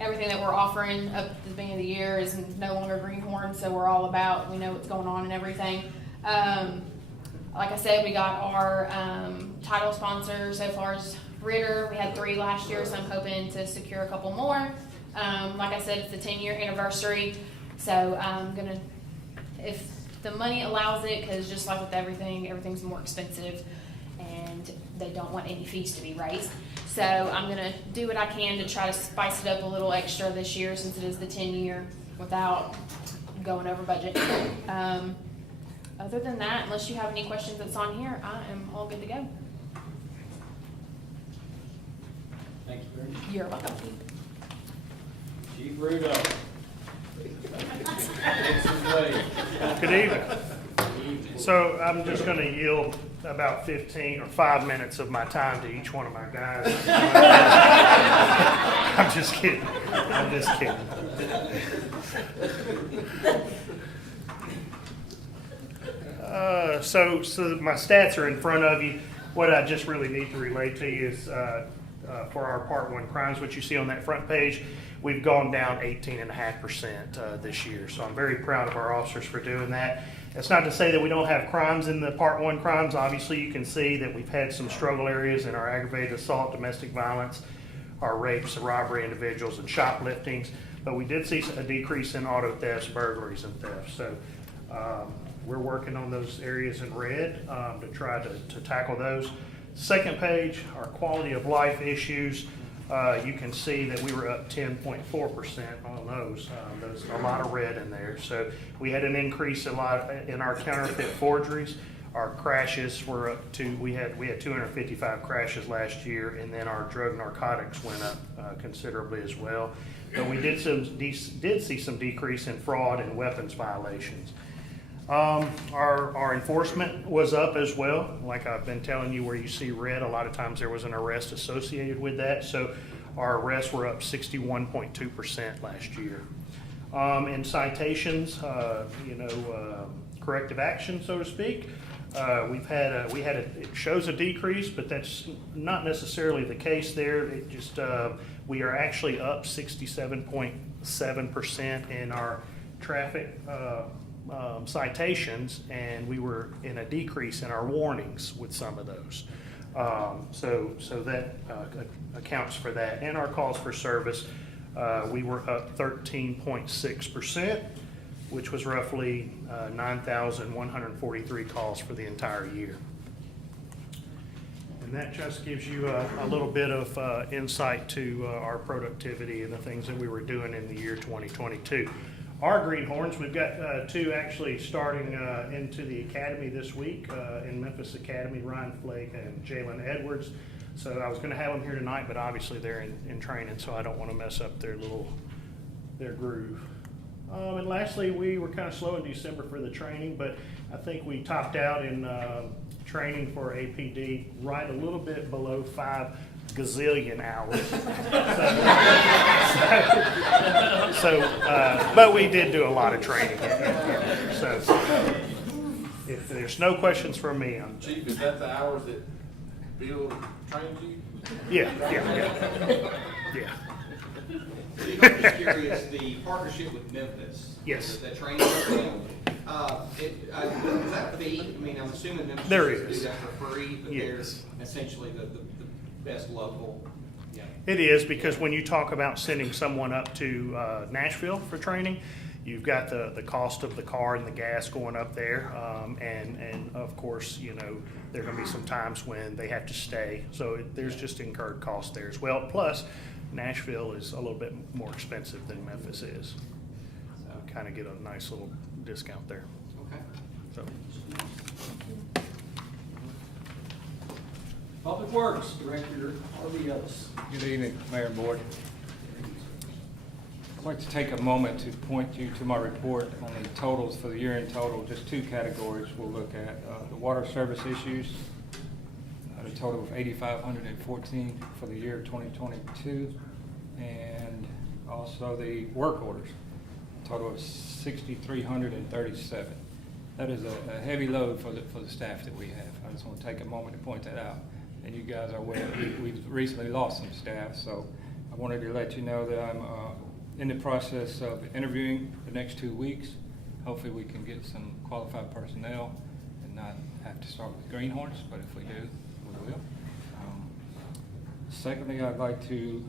everything that we're offering up at the beginning of the year is no longer greenhorn, so we're all about, we know what's going on and everything. Like I said, we got our title sponsor so far as Ritter. We had 3 last year, so I'm hoping to secure a couple more. Like I said, it's the 10-year anniversary, so I'm gonna, if the money allows it, because just like with everything, everything's more expensive, and they don't want any fees to be raised. So I'm gonna do what I can to try to spice it up a little extra this year, since it is the 10-year, without going over budget. Other than that, unless you have any questions that's on here, I am all good to go. Thank you very much. You're welcome. Chief Rudolph. Good evening. So I'm just going to yield about 15 or 5 minutes of my time to each one of my guys. I'm just kidding. I'm just kidding. So my stats are in front of you. What I just really need to relate to you is for our Part 1 crimes, which you see on that front page, we've gone down 18.5% this year. So I'm very proud of our officers for doing that. That's not to say that we don't have crimes in the Part 1 crimes. Obviously, you can see that we've had some struggle areas in our aggravated assault, domestic violence, our rapes, robbery, individuals, and shopliftings. But we did see a decrease in auto thefts, burglaries, and thefts. So We're working on those areas in red to try to tackle those. Second page, our quality of life issues. You can see that we were up 10.4% on those. There's a lot of red in there. So we had an increase a lot in our counterfeit forgeries. Our crashes were up to, we had 255 crashes last year, and then our drug narcotics went up considerably as well. But we did see some decrease in fraud and weapons violations. Our enforcement was up as well. Like I've been telling you, where you see red, a lot of times there was an arrest associated with that. So our arrests were up 61.2% last year. In citations, corrective action, so to speak, it shows a decrease, but that's not necessarily the case there. It just, we are actually up 67.7% in our traffic citations, and we were in a decrease in our warnings with some of those. So that accounts for that. And our calls for service, we were up 13.6%, which was roughly 9,143 calls for the entire year. And that just gives you a little bit of insight to our productivity and the things that we were doing in the year 2022. Our greenhorns, we've got two actually starting into the academy this week in Memphis Academy, Ryan Flake and Jalen Edwards. So I was going to have them here tonight, but obviously they're in training, so I don't want to mess up their groove. And lastly, we were kind of slow in December for the training, but I think we topped out in training for APD right a little bit below 5 gazillion hours. But we did do a lot of training. So if there's no questions from me, Chief, is that the hours that Bill trained you? Yeah. I'm just curious, the partnership with Memphis. Yes. The training program, is that fee? I mean, I'm assuming Memphis There do is. that for free, but Yes. they're essentially the best local. Yeah. It is, because when you talk about sending someone up to Nashville for training, you've got the cost of the car and the gas going up there, and of course, there are going to be some times when they have to stay. So there's just incurred costs there as well. Plus, Nashville is a little bit more expensive than Memphis is. So kind of get a nice little discount there. Okay. So. Public Works Director Ellis. Good evening, Mayor and Board. I'd like to take a moment to point you to my report on the totals for the year in total. Just two categories we'll look at. The water service issues, a total of 8,514 for the year 2022, and also the work orders, a total of 6,337. That is a heavy load for the staff that we have. I just want to take a moment to point that out. And you guys are aware, we've recently lost some staff, so I wanted to let you know that I'm in the process of interviewing the next 2 weeks. Hopefully we can get some qualified personnel and not have to start with greenhorns, but if we do, we will. Secondly, I'd like to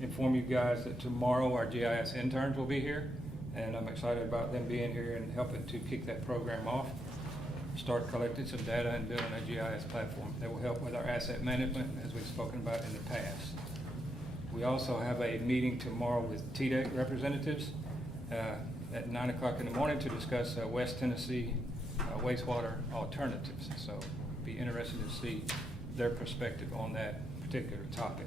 inform you guys that tomorrow our GIS interns will be here, and I'm excited about them being here and helping to kick that program off. Start collecting some data and building a GIS platform that will help with our asset management, as we've spoken about in the past. We also have a meeting tomorrow with TDEC representatives at 9 o'clock in the morning to discuss West Tennessee wastewater alternatives. So be interested to see their perspective on that particular topic.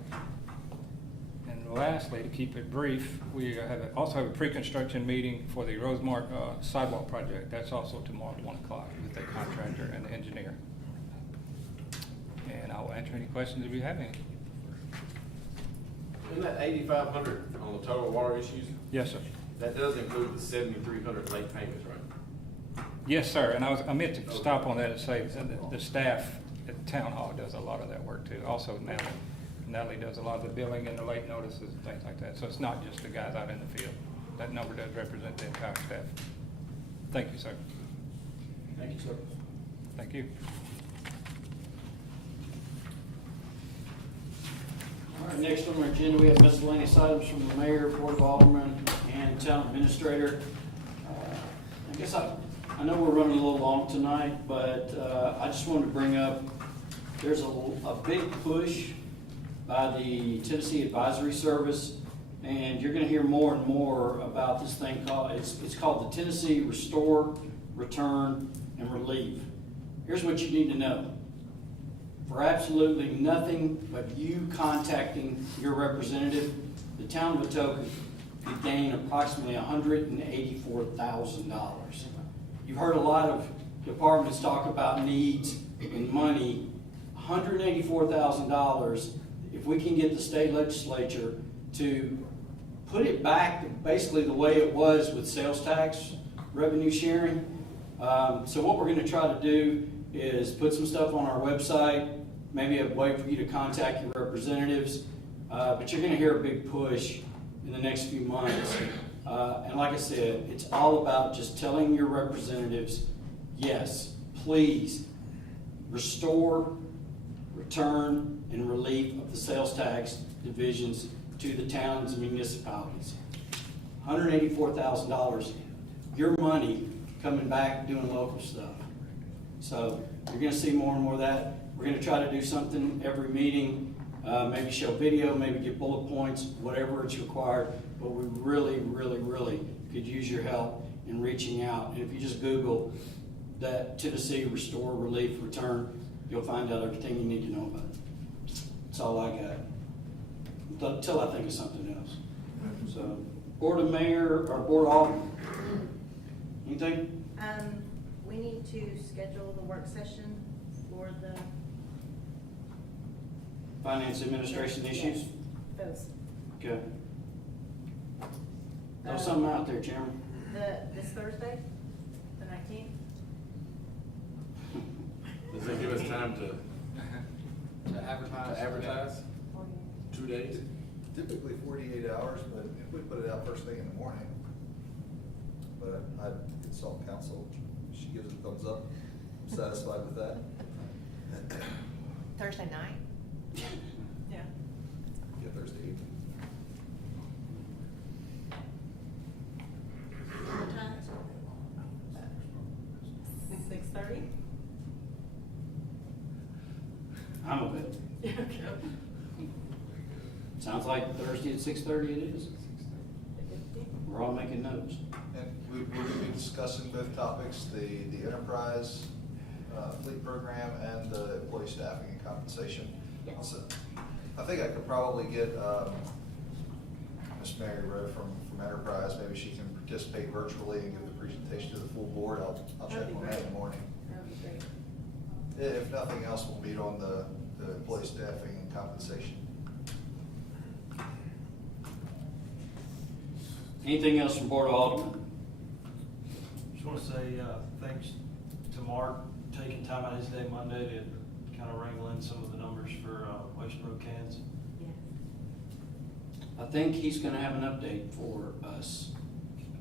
And lastly, to keep it brief, we also have a pre-construction meeting for the Rosemark sidewalk project. That's also tomorrow at 1 o'clock with the contractor and the engineer. And I will answer any questions if you have any. In that 8,500 on the total water issues? Yes, sir. That does include the 7,300 late payments, right? Yes, sir. And I meant to stop on that and say the staff at the town hall does a lot of that work too. Also, Natalie does a lot of the billing and the late notices and things like that. So it's not just the guys out in the field. That number does represent the entire staff. Thank you, sir. Thank you, sir. Thank you. All right, next on our agenda, we have miscellaneous items from the mayor, board of aldermen, and town administrator. I guess I I know we're running a little long tonight, but I just wanted to bring up, there's a big push by the Tennessee Advisory Service, and you're gonna hear more and more about this thing called, it's called the Tennessee Restore, Return, and Relief. Here's what you need to know. For absolutely nothing but you contacting your representative, the town of Atoka could gain approximately $184,000. You've heard a lot of departments talk about needs and money. $184,000, if we can get the state legislature to put it back basically the way it was with sales tax revenue sharing. So what we're going to try to do is put some stuff on our website, maybe a way for you to contact your representatives, but you're going to hear a big push in the next few months. And like I said, it's all about just telling your representatives, yes, please restore, return, and relief of the sales tax divisions to the towns and municipalities. $184,000, your money coming back doing local stuff. So you're going to see more and more of that. We're going to try to do something every meeting, maybe show video, maybe give bullet points, whatever it's required. But we really, really, really could use your help in reaching out. And if you just Google that Tennessee Restore, Relief, Return, you'll find out everything you need to know about it. That's all I got. Until I think of something else. So, Board of Mayor or Board of Alderman, anything? We need to schedule the work session for the Finance administration issues? Those. Okay. Throw something out there, Chairman. This Thursday, the 19th? Does that give us time to advertise? advertise? 2 days? Typically 48 hours, but if we put it out first thing in the morning. But I consult counsel, she gives it a thumbs up, I'm satisfied with that. Thursday night? Yeah. Yeah, Thursday evening. What time? 6:30? I'm available. Okay. Sounds like Thursday at 6:30 it is. We're all making notes. And we're going to be discussing both topics, the enterprise fleet program and the employee staffing and compensation. Yes. So, I think I could probably get Miss Mary Rowe from Enterprise, maybe she can participate virtually and give the presentation to the full board. I'll check That'd be on that in the great. morning. That would be great. If nothing else, we'll meet on the employee staffing and compensation. Anything else from Board of Alderman? Just want to say thanks to Mark taking time out of his day Monday to kind of wrangle in some of the numbers for Waste Pro cans. Yeah. I think he's going to have an update for us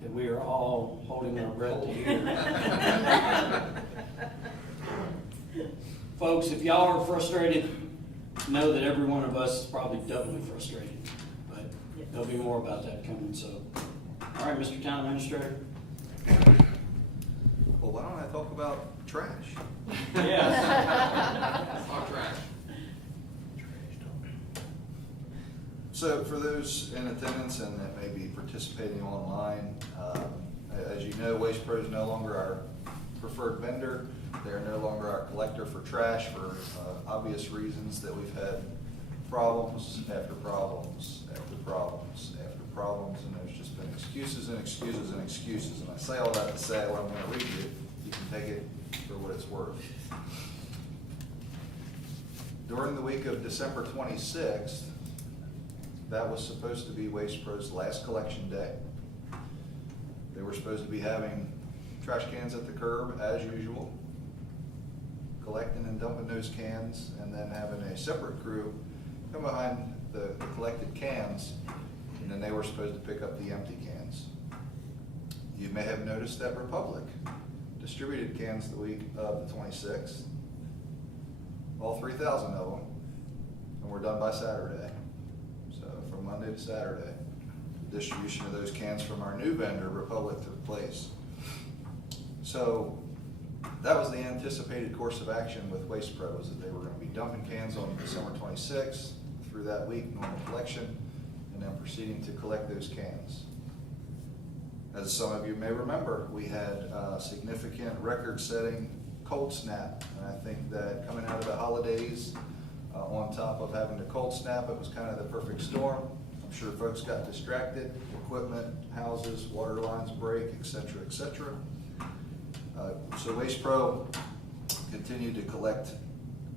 that we are all holding our breath to hear. Folks, if y'all are frustrated, know that every one of us is probably doubly frustrated. But there'll be more about that coming. So, all right, Mr. Town Administrator. Well, why don't I talk about trash? Yes. Talk trash. So for those in attendance and that may be participating online, as you know, Waste Pro is no longer our preferred vendor. They're no longer our collector for trash for obvious reasons that we've had problems after problems after problems after problems, and there's just been excuses and excuses and excuses. And I say all that to say what I'm going to read you. You can take it for what it's worth. During the week of December 26th, that was supposed to be Waste Pro's last collection day. They were supposed to be having trash cans at the curb as usual, collecting and dumping those cans, and then having a separate crew come behind the collected cans, and then they were supposed to pick up the empty cans. You may have noticed that Republic distributed cans the week of the 26th, all 3,000 of them, and we're done by Saturday. So from Monday to Saturday, the distribution of those cans from our new vendor, Republic, took place. So that was the anticipated course of action with Waste Pro, was that they were gonna be dumping cans on December 26th, through that week, normal collection, and then proceeding to collect those cans. As some of you may remember, we had a significant record-setting cold snap, and I think that coming out of the holidays, on top of having the cold snap, it was kind of the perfect storm. I'm sure folks got distracted, equipment, houses, water lines break, et cetera, et cetera. So Waste Pro continued to collect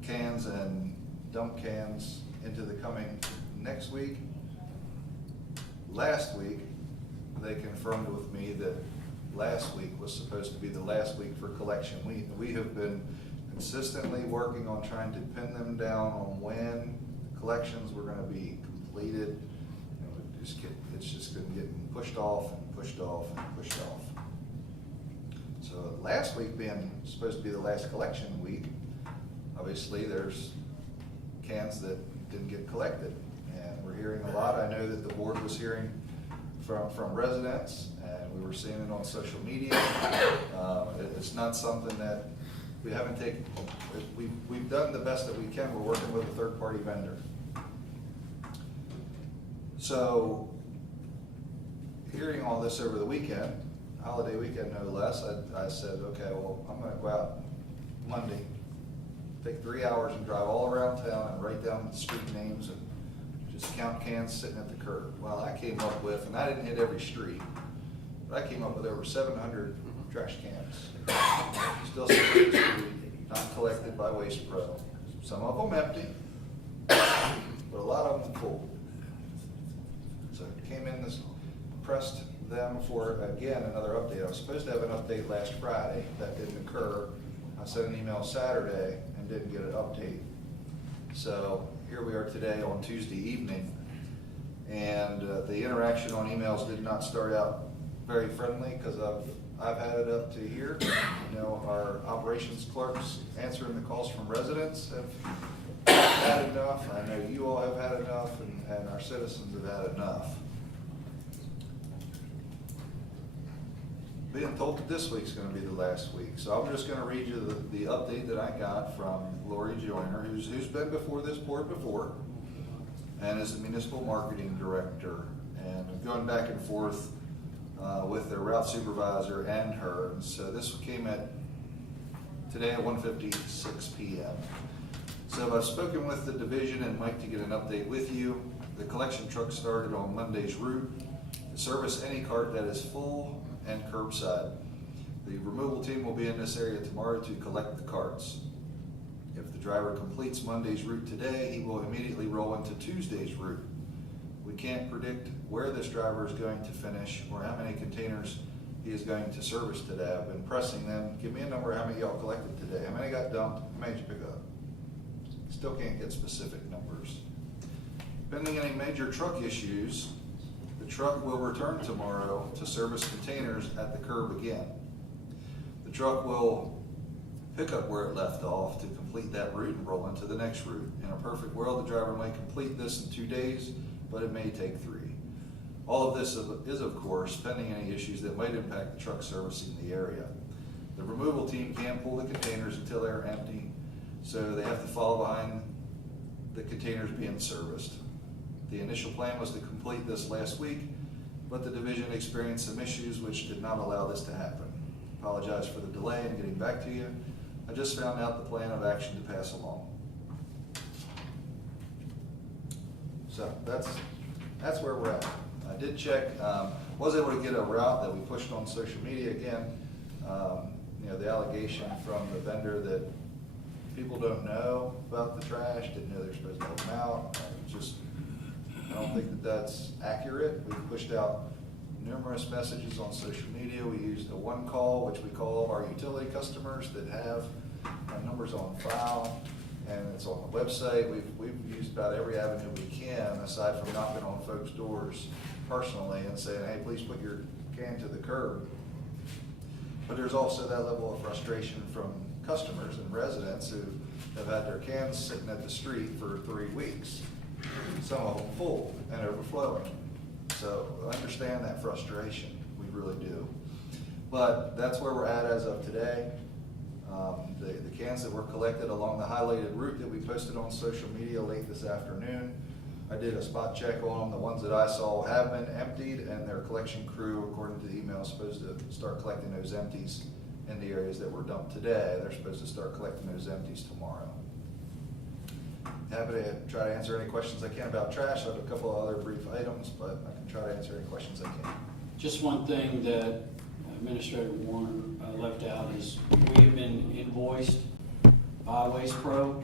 cans and dump cans into the coming next week. Last week, they confirmed with me that last week was supposed to be the last week for collection. We have been consistently working on trying to pin them down on when collections were gonna be completed. You know, it's just been getting pushed off and pushed off and pushed off. So last week being supposed to be the last collection week, obviously there's cans that didn't get collected. And we're hearing a lot. I know that the board was hearing from residents, and we were seeing it on social media. It's not something that we haven't taken. We've done the best that we can. We're working with a third-party vendor. So hearing all this over the weekend, holiday weekend no less, I said, okay, well, I'm gonna go out Monday, take 3 hours and drive all around town and write down the street names and just count cans sitting at the curb. Well, I came up with, and I didn't hit every street, but I came up with over 700 trash cans. Still sitting at the street, not collected by Waste Pro. Some of them empty, but a lot of them full. So came in this, pressed them for, again, another update. I was supposed to have an update last Friday. That didn't occur. I sent an email Saturday and didn't get an update. So here we are today on Tuesday evening, and the interaction on emails did not start out very friendly, because I've had it up to here. You know, our operations clerks answering the calls from residents have had enough. I know you all have had enough, and our citizens have had enough. Being told that this week's gonna be the last week. So I'm just gonna read you the update that I got from Lori Joyner, who's been before this board before, and is the municipal marketing director, and going back and forth with their route supervisor and her. And so this came today at 1:56 p.m. So I've spoken with the division and Mike to get an update with you. The collection truck started on Monday's route to service any cart that is full and curbside. The removal team will be in this area tomorrow to collect the carts. If the driver completes Monday's route today, he will immediately roll into Tuesday's route. We can't predict where this driver is going to finish or how many containers he is going to service today. I've been pressing them, give me a number, how many y'all collected today, how many got dumped, how many did you pick up? Still can't get specific numbers. Pending any major truck issues, the truck will return tomorrow to service containers at the curb again. The truck will pick up where it left off to complete that route and roll into the next route. In a perfect world, the driver might complete this in 2 days, but it may take 3. All of this is, of course, pending any issues that might impact the truck servicing the area. The removal team can't pull the containers until they're empty, so they have to follow behind the containers being serviced. The initial plan was to complete this last week, but the division experienced some issues which did not allow this to happen. Apologize for the delay in getting back to you. I just found out the plan of action to pass along. So that's where we're at. I did check, was able to get a route that we pushed on social media again. You know, the allegation from the vendor that people don't know about the trash, didn't know they're supposed to help them out. I don't think that that's accurate. We pushed out numerous messages on social media. We used a one call, which we call our utility customers that have numbers on file, and it's on the website. We've used about every avenue we can, aside from knocking on folks' doors personally and saying, hey, please put your can to the curb. But there's also that level of frustration from customers and residents who have had their cans sitting at the street for 3 weeks. Some of them full and overflowing. So I understand that frustration, we really do. But that's where we're at as of today. The cans that were collected along the highlighted route that we posted on social media late this afternoon, I did a spot check on them. The ones that I saw have been emptied, and their collection crew, according to the email, is supposed to start collecting those empties in the areas that were dumped today. They're supposed to start collecting those empties tomorrow. Happy to try to answer any questions I can about trash. I have a couple of other brief items, but I can try to answer any questions I can. Just one thing that Administrator Warren left out is we have been invoiced by Waste Pro,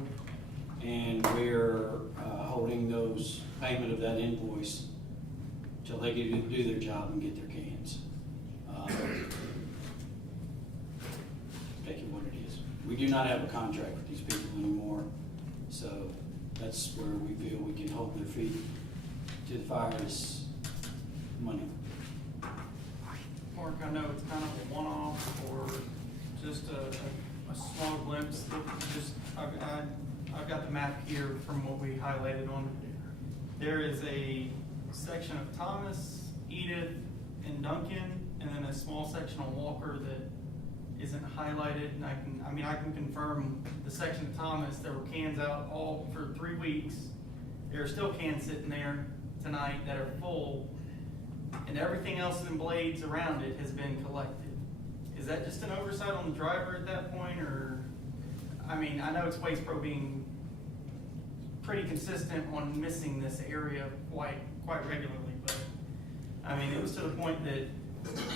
and we're holding those payment of that invoice till they do their job and get their cans. Take it what it is. We do not have a contract with these people anymore, so that's where we feel we can hold their feet to the fire is money. Mark, I know it's kind of a one-off or just a small glimpse. I've got the map here from what we highlighted on. There is a section of Thomas, Edith, and Duncan, and then a small section on Walker that isn't highlighted. And I can confirm the section of Thomas, there were cans out all for 3 weeks. There are still cans sitting there tonight that are full, and everything else in blades around it has been collected. Is that just an oversight on the driver at that point, or, I mean, I know it's Waste Pro being pretty consistent on missing this area quite regularly, but, I mean, it was to the point that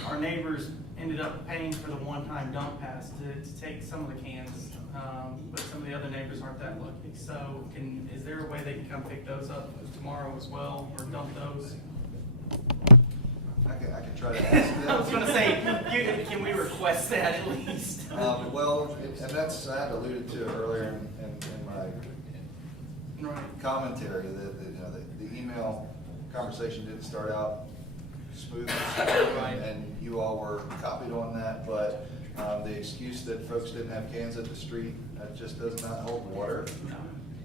our neighbors ended up paying for the one-time dump pass to take some of the cans, but some of the other neighbors aren't that lucky. So is there a way they can come pick those up tomorrow as well, or dump those? I can try to ask them. I was going to say, can we request that at least? Well, and that's, I had alluded to it in my commentary that the email conversation didn't start out smooth and you all were copied on that, but the excuse that folks didn't have cans at the street, that just does not hold water.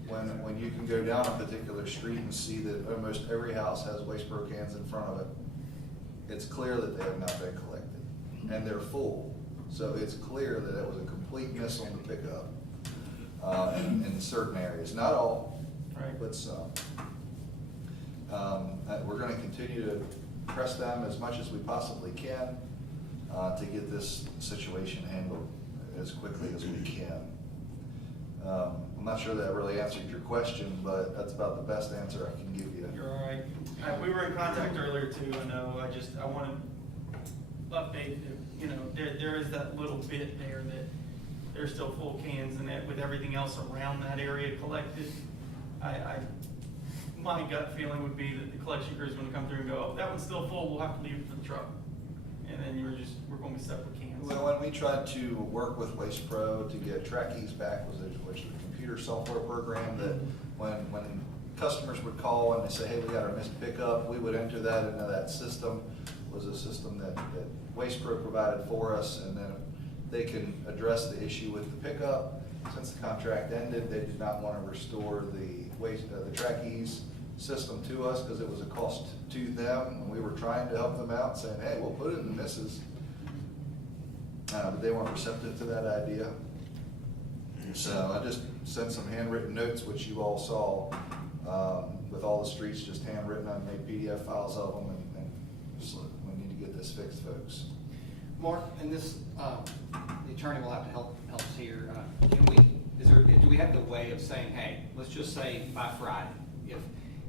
When you can go down a particular street and see that almost every house has Waste Pro cans in front of it, it's clear that they have not been collected, and they're full. So it's clear that it was a complete miss on the pickup in certain areas, not all, but some. We're going to continue to press them as much as we possibly can to get this situation handled as quickly as we can. I'm not sure that really answered your question, but that's about the best answer I can give you. You're all right. We were in contact earlier too. I know. I want to update. There is that little bit there that there's still full cans, and that with everything else around that area collected, my gut feeling would be that the collection crew is going to come through and go, "Oh, that one's still full. We'll have to leave it for the truck," and then we're going to be stuck with cans. Well, when we tried to work with Waste Pro to get trackies back, which is a computer software program that when customers would call and they say, "Hey, we got our missed pickup," we would enter that into that system. It was a system that Waste Pro provided for us, and then they can address the issue with the pickup. Since the contract ended, they did not want to restore the trackies system to us because it was a cost to them, and we were trying to help them out, saying, "Hey, we'll put it in the misses." But they weren't receptive to that idea. So I just sent some handwritten notes, which you all saw, with all the streets just handwritten. I made PDF files of them, and just, we need to get this fixed, folks. Mark, and this, the attorney will have to help us here. Do we have the way of saying, hey, let's just say by Friday,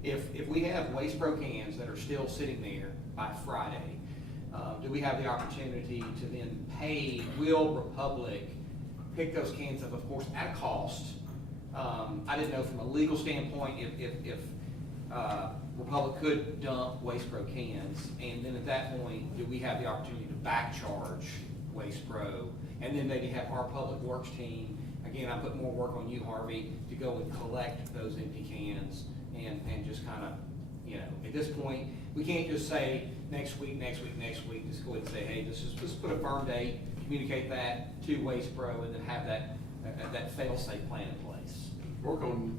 if we have Waste Pro cans that are still sitting there by Friday, do we have the opportunity to then pay Will Republic, pick those cans up, of course, at cost? I didn't know from a legal standpoint if Republic could dump Waste Pro cans, and then at that point, do we have the opportunity to back charge Waste Pro, and then maybe have our public works team, again, I put more work on you, Harvey, to go and collect those empty cans and just kind of, at this point, we can't just say next week, just go ahead and say, hey, let's put a firm date, communicate that to Waste Pro, and then have that fail-safe plan in place. Work on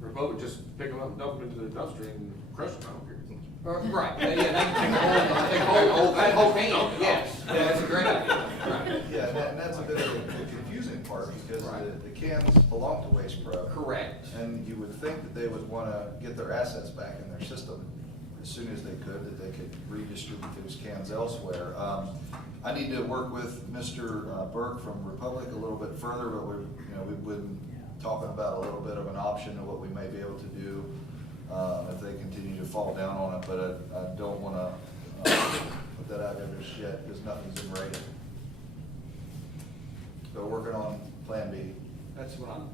Republic, just pick them up and dump them into the dumpster and crush them, I don't care. Right, yeah, they can take that whole can, yes, yeah, that's a great idea, right. Yeah, and that's a bit of the confusing part, because the cans belong to Waste Pro. Correct. And you would think that they would wanna get their assets back in their system as soon as they could, that they could redistribute those cans elsewhere. I need to work with Mr. Burke from Republic a little bit further, but we've been talking about a little bit of an option of what we may be able to do if they continue to fall down on it, but I don't wanna put that out there just yet, because nothing's been rated. So we're working on Plan B. That's what I'm,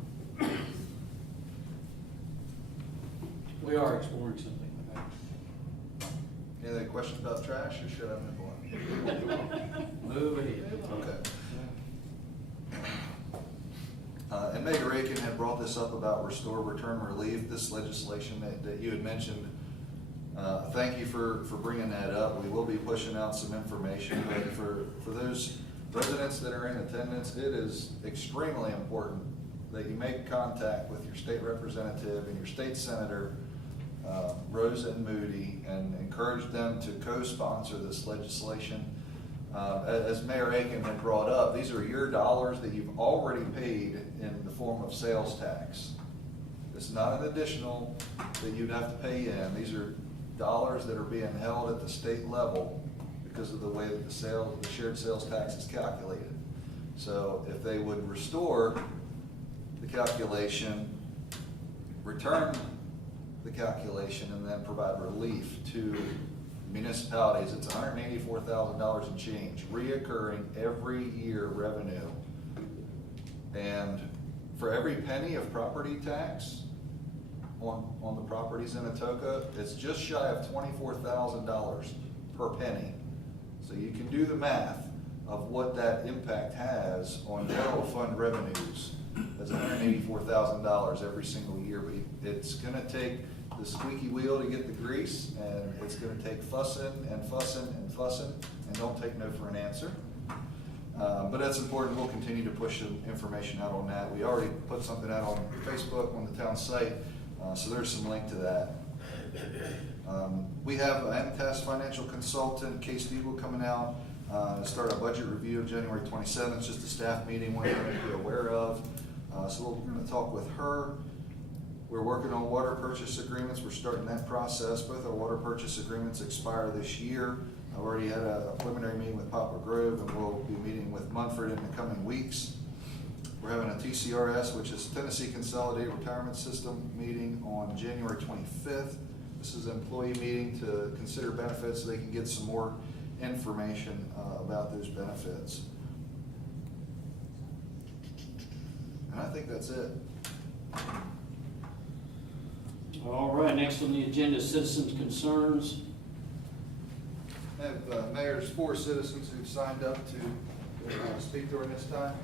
We are exploring something. Any other questions about trash, or should I move on? Move ahead. Okay. And Mayor Aiken had brought this up about restore, return, relief, this legislation that you had mentioned. Thank you for bringing that up. We will be pushing out some information, but for those residents that are in attendance, it is extremely important that you make contact with your state representative and your state senator, Rosa and Moody, and encourage them to co-sponsor this legislation. As Mayor Aiken had brought up, these are your dollars that you've already paid in the form of sales tax. It's not an additional that you'd have to pay in. These are dollars that are being held at the state level because of the way that the shared sales tax is calculated. So if they would restore the calculation, return the calculation, and then provide relief to municipalities, it's $184,000 and change, reoccurring every year revenue. And for every penny of property tax on the properties in Atoka, it's just shy of $24,000 per penny. So you can do the math of what that impact has on general fund revenues. That's $184,000 every single year, but it's gonna take the squeaky wheel to get the grease, and it's gonna take fussing and fussing and fussing, and don't take no for an answer. But that's important. We'll continue to push some information out on that. We already put something out on Facebook on the town site, so there's some link to that. We have an MTS financial consultant, Kay Stiebel, coming out to start a budget review of January 27th, just a staff meeting, one to be aware of. So we're going to talk with her. We're working on water purchase agreements. We're starting that process. Both our water purchase agreements expire this year. I've already had a preliminary meeting with Poplar Grove, and we'll be meeting with Munford in the coming weeks. We're having a TCRS, which is Tennessee Consolidated Retirement System meeting on January 25th. This is an employee meeting to consider benefits so they can get some more information about those benefits. And I think that's it. All right, next on the agenda, citizens' concerns. I have Mayor's 4 citizens who've signed up to speak during this time.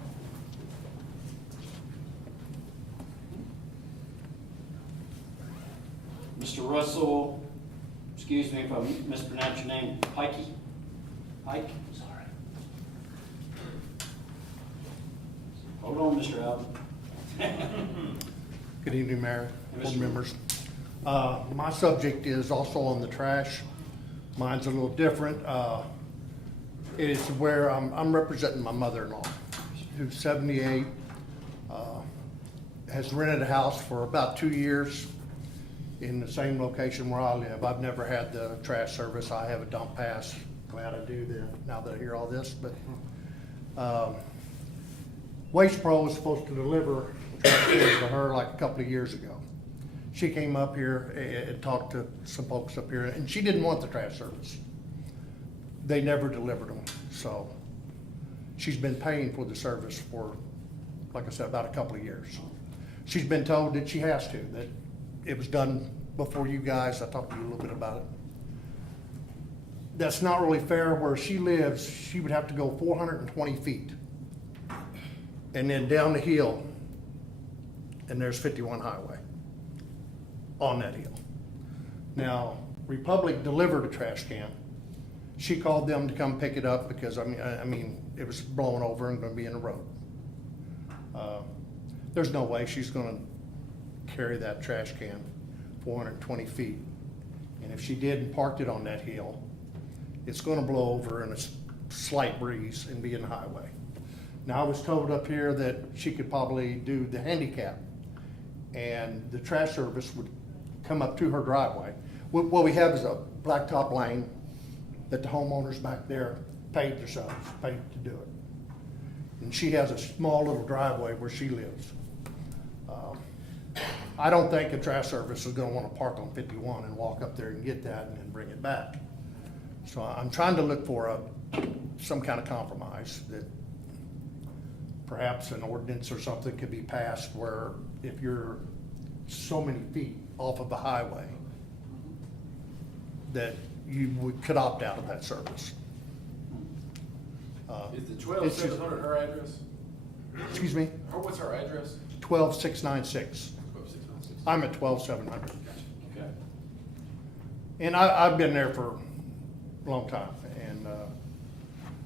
Mr. Russell, excuse me if I mispronounce your name, Pike? Sorry. Hold on, Mr. Alderman. Good evening, Mayor, Mr. board members. My subject is also on the trash. Mine's a little different. It is where I'm representing my mother-in-law, who's 78, has rented a house for about 2 years in the same location where I live. I've never had the trash service. I have a dump pass. Glad I do now that I hear all this. But Waste Pro was supposed to deliver trash cans to her like a couple of years ago. She came up here and talked to some folks up here, and she didn't want the trash service. They never delivered them, so she's been paying for the service for, like I said, about a couple of years. She's been told that she has to, that it was done before you guys. I talked to you a little bit about it. That's not really fair. Where she lives, she would have to go 420 feet and then down the hill, and there's 51 Highway on that hill. Now, Republic delivered a trash can. She called them to come pick it up because, I mean, it was blowing over and gonna be in the road. There's no way she's gonna carry that trash can 420 feet And if she did and parked it on that hill, it's gonna blow over in a slight breeze and be in the highway. Now, I was told up here that she could probably do the handicap, and the trash service would come up to her driveway. What we have is a blacktop lane that the homeowners back there paid themselves, paid to do it. And she has a small little driveway where she lives. I don't think a trash service is gonna wanna park on 51 and walk up there and get that and then bring it back. So I'm trying to look for some kind of compromise that perhaps an ordinance or something could be passed where if you're so many feet off of the highway, that could opt out of that service. Is the 12700 her address? Excuse me? What's her address? 12696. 12696. I'm at 12700. Okay. And I've been there for a long time. And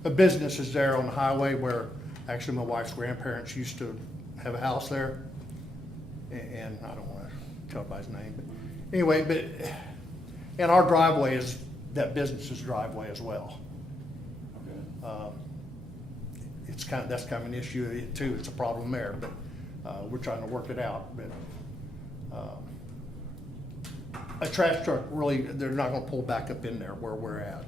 a business is there on the highway where actually my wife's grandparents used to have a house there. And I don't want to tell everybody's name, but anyway, and our driveway is that business's driveway as well. Okay. That's kind of an issue too. It's a problem there, but we're trying to work it out. But a trash truck, really, they're not going to pull back up in there where we're at.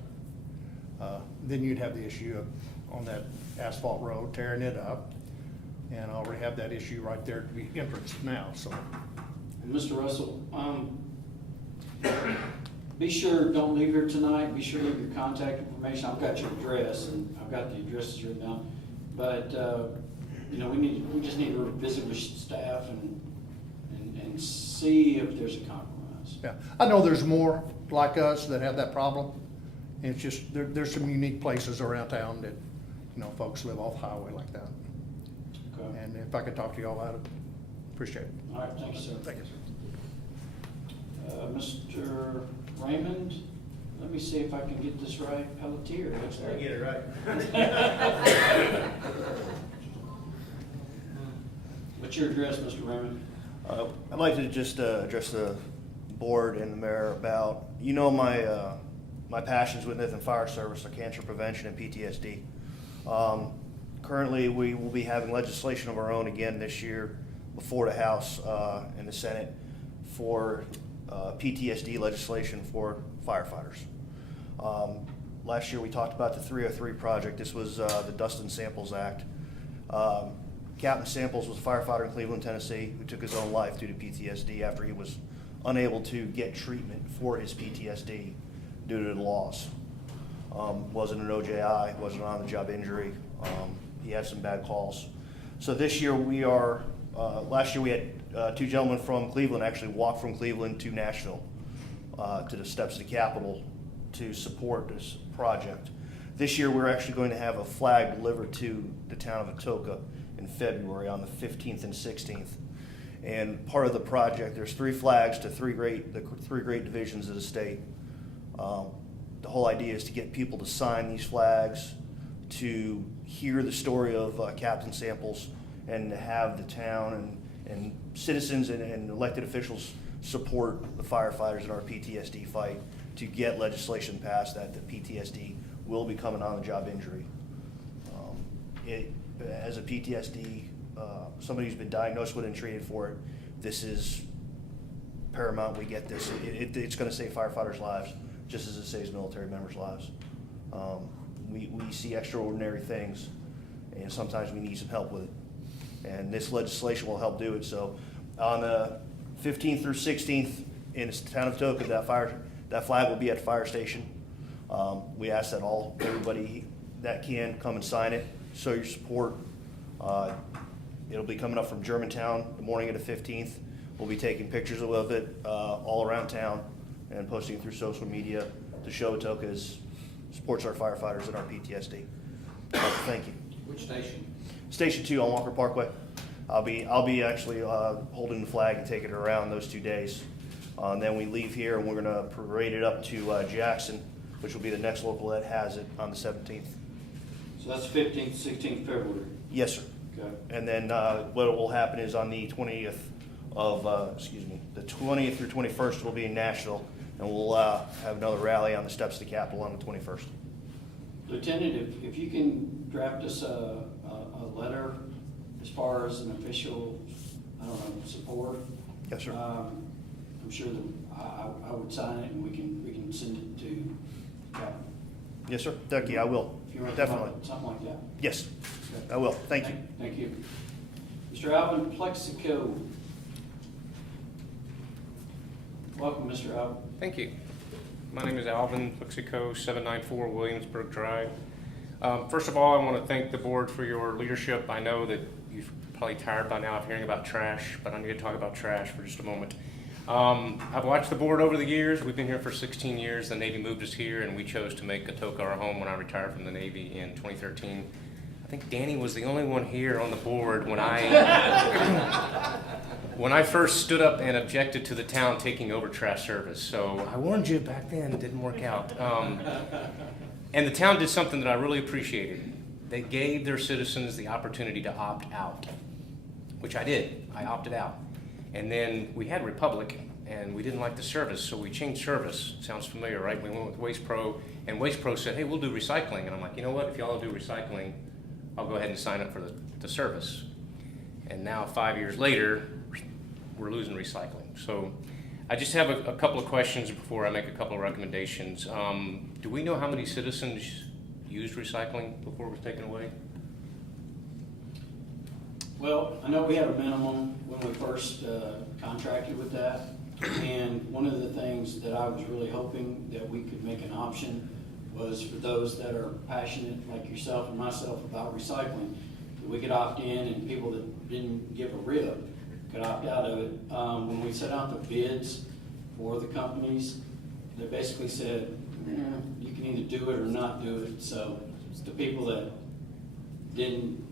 Then you'd have the issue of on that asphalt road tearing it up, and I already have that issue right there to be entrance now. So, And Mr. Russell, be sure, don't leave here tonight. Be sure to leave your contact information. I've got your address, and I've got the addresses written down. But we just need to visit with staff and see if there's a compromise. yeah, I know there's more like us that have that problem. And it's just there's some unique places around town that folks live off highway like that. Okay. And if I could talk to you all about it, appreciate it. All right, thank you, sir. Thank you, sir. Mr. Raymond, let me see if I can get this right. Pelletier. I get it right. What's your address, Mr. Raymond? I'd like to just address the board and the mayor about, my passions within fire service are cancer prevention and PTSD. Currently, we will be having legislation of our own again this year before the House and the Senate for PTSD legislation for firefighters. Last year, we talked about the 303 project. This was the Dust and Samples Act. Captain Samples was a firefighter in Cleveland, Tennessee, who took his own life due to PTSD after he was unable to get treatment for his PTSD due to the loss. Wasn't an OJI, wasn't an on-the-job injury. He had some bad calls. So this year last year we had two gentlemen from Cleveland actually walk from Cleveland to Nashville to the steps of the Capitol to support this project. This year we're actually going to have a flag delivered to the town of Atoka in February on the 15th and 16th. And part of the project, there's 3 flags to the three great divisions of the state. The whole idea is to get people to sign these flags, to hear the story of Captain Samples, and to have the town and citizens and elected officials support the firefighters in our PTSD fight to get legislation passed that the PTSD will become an on-the-job injury. As a PTSD, somebody who's been diagnosed with and treated for it, this is paramount. We get this. It's going to save firefighters' lives just as it saves military members' lives. We see extraordinary things, and sometimes we need some help with it. And this legislation will help do it. So on the 15th through 16th in the town of Atoka, that flag will be at the fire station. We ask that everybody that can come and sign it, show your support. It'll be coming up from Germantown the morning of the 15th. We'll be taking pictures of it all around town and posting it through social media to show Atoka supports our firefighters and our PTSD. Thank you. Which station? Station 2 on Walker Parkway. I'll be actually holding the flag and taking it around those 2 days. And then we leave here and we're going to parade it up to Jackson, which will be the next local that has it on the 17th. So that's 15th, 16th February. Yes, sir. Okay. And then what will happen is on the 20th through 21st, it'll be in Nashville. and we'll have another rally on the steps of the Capitol on the 21st. Lieutenant, if you can draft us a letter as far as an official, I don't know, support. Yes, sir. I'm sure that I would sign it and we can send it to Capitol. Yes, sir. Ducky, I will. If you want Definitely. something like that. Yes, I will. Thank you. Thank you. Mr. Alvin Plexico. Welcome, Mr. Alvin. Thank you. My name is Alvin Plexico, 794 Williamsburg Drive. First of all, I want to thank the board for your leadership. I know that you're probably tired by now of hearing about trash, but I need to talk about trash for just a moment. I've watched the board over the years. We've been here for 16 years. The Navy moved us here, and we chose to make Atoka our home when I retired from the Navy in 2013. I think Danny was the only one here on the board when I first stood up and objected to the town taking over trash service. So I warned you back then, it didn't work out. And the town did something that I really appreciated. They gave their citizens the opportunity to opt out, which I did. I opted out. And then we had Republic, and we didn't like the service, so we changed service. Sounds familiar, right? We went with Waste Pro, and Waste Pro said, hey, we'll do recycling. And I'm like, you know what? If y'all do recycling, I'll go ahead and sign up for the service. And now 5 years later, we're losing recycling. So I just have a couple of questions before I make a couple of recommendations. Do we know how many citizens used recycling before it was taken away? Well, I know we had a minimum when we first contracted with that. And one of the things that I was really hoping that we could make an option was for those that are passionate, like yourself and myself, about recycling, that we could opt in, and people that didn't give a rip could opt out of it. When we set out the bids for the companies, they basically said, you can either do it or not do it. So the people that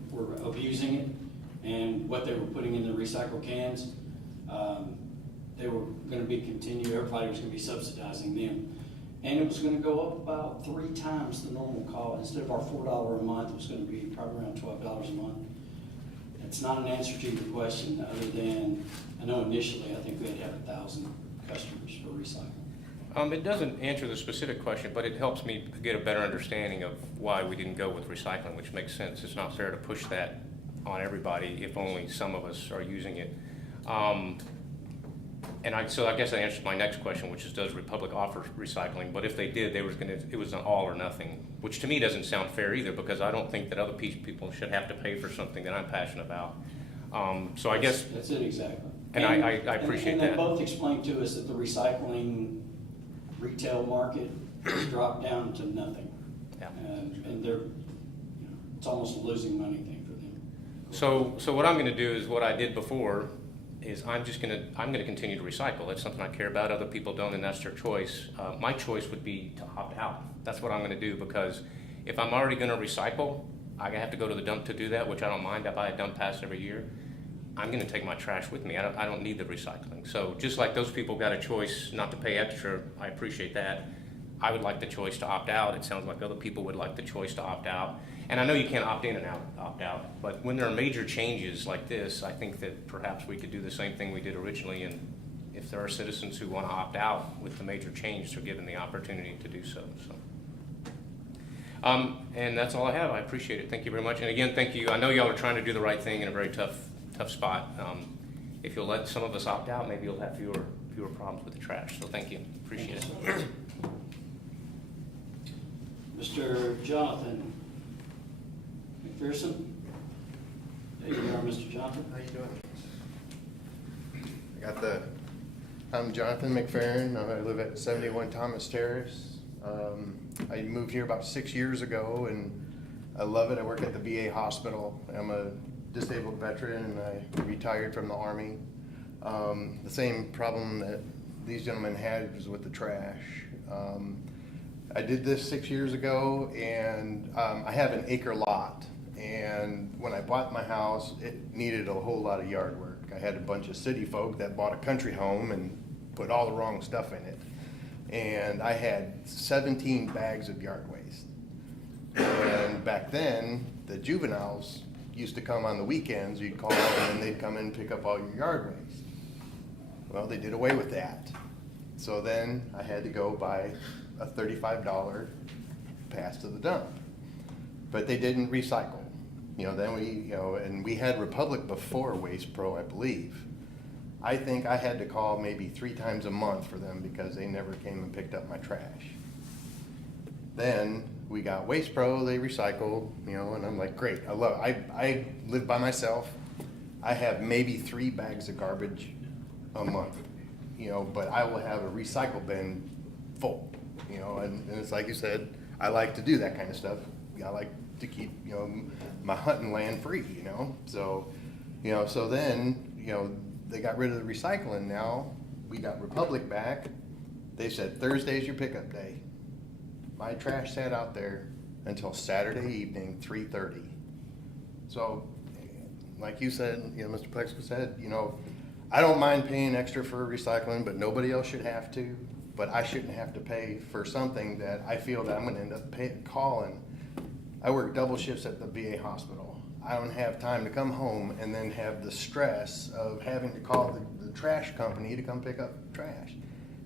were abusing it and what they were putting in the recycle cans, they were going to be continued. Everybody was going to be subsidizing them. And it was going to go up about 3 times the normal cost. Instead of our $4 a month, it was going to be probably around $12 a month. It's not an answer to your question, other than, I know initially, I think we had to have 1,000 customers for recycling. It doesn't answer the specific question, but it helps me get a better understanding of why we didn't go with recycling, which makes sense. It's not fair to push that on everybody if only some of us are using it. So I guess I answered my next question, which is, does Republic offer recycling? But if they did, it was an all or nothing, which to me doesn't sound fair either, because I don't think that other people should have to pay for something that I'm passionate about. So I guess that's it exactly. And I appreciate that. And they both explained to us that the recycling retail market has dropped down to nothing. Yeah. And they're, it's almost a losing money thing for them. So what I'm going to do is what I did before. Is I'm going to continue to recycle. That's something I care about. Other people don't, and that's their choice. My choice would be to opt out. That's what I'm going to do, because if I'm already going to recycle, I have to go to the dump to do that, which I don't mind. I buy a dump pass every year. I'm going to take my trash with me. I don't need the recycling. So just like those people got a choice not to pay extra, I appreciate that. I would like the choice to opt out. It sounds like other people would like the choice to opt out. And I know you can't opt in and opt out, but when there are major changes like this, I think that perhaps we could do the same thing we did originally, and if there are citizens who want to opt out with the major change, they're given the opportunity to do so. And that's all I have. I appreciate it. Thank you very much. And again, thank you. I know y'all are trying to do the right thing in a very tough spot. If you'll let some of us opt out, maybe you'll have fewer problems with the trash. So thank you. Appreciate it. Mr. Jonathan McPherson. There you are, Mr. Jonathan. How you doing? I'm Jonathan McPherson. I live at 71 Thomas Terrace. I moved here about 6 years ago, and I love it. I work at the VA hospital. I'm a disabled veteran, and I retired from the Army. The same problem that these gentlemen had was with the trash. I did this 6 years ago, and I have an acre lot. And when I bought my house, it needed a whole lot of yard work. I had a bunch of city folk that bought a country home and put all the wrong stuff in it. And I had 17 bags of yard waste. And back then, the juveniles used to come on the weekends. You'd call, and then they'd come in and pick up all your yard waste. Well, they did away with that. So then I had to go buy a $35 pass to the dump. But they didn't recycle. Then and we had Republic before Waste Pro, I believe. I think I had to call maybe 3 times a month for them because they never came and picked up my trash. Then we got Waste Pro, they recycled, and I'm like, great, I love it. I live by myself. I have maybe 3 bags of garbage a month, but I will have a recycle bin full, and it's like you said, I like to do that kind of stuff. I like to keep, my hunting land free, so, so then, they got rid of the recycling. Now we got Republic back. They said Thursday's your pickup day. My trash sat out there until Saturday evening, 3:30. So, like you said, Mr. Plexus said, I don't mind paying extra for recycling, but nobody else should have to. But I shouldn't have to pay for something that I feel that I'm going to end up calling. I work double shifts at the VA hospital. I don't have time to come home and then have the stress of having to call the trash company to come pick up trash.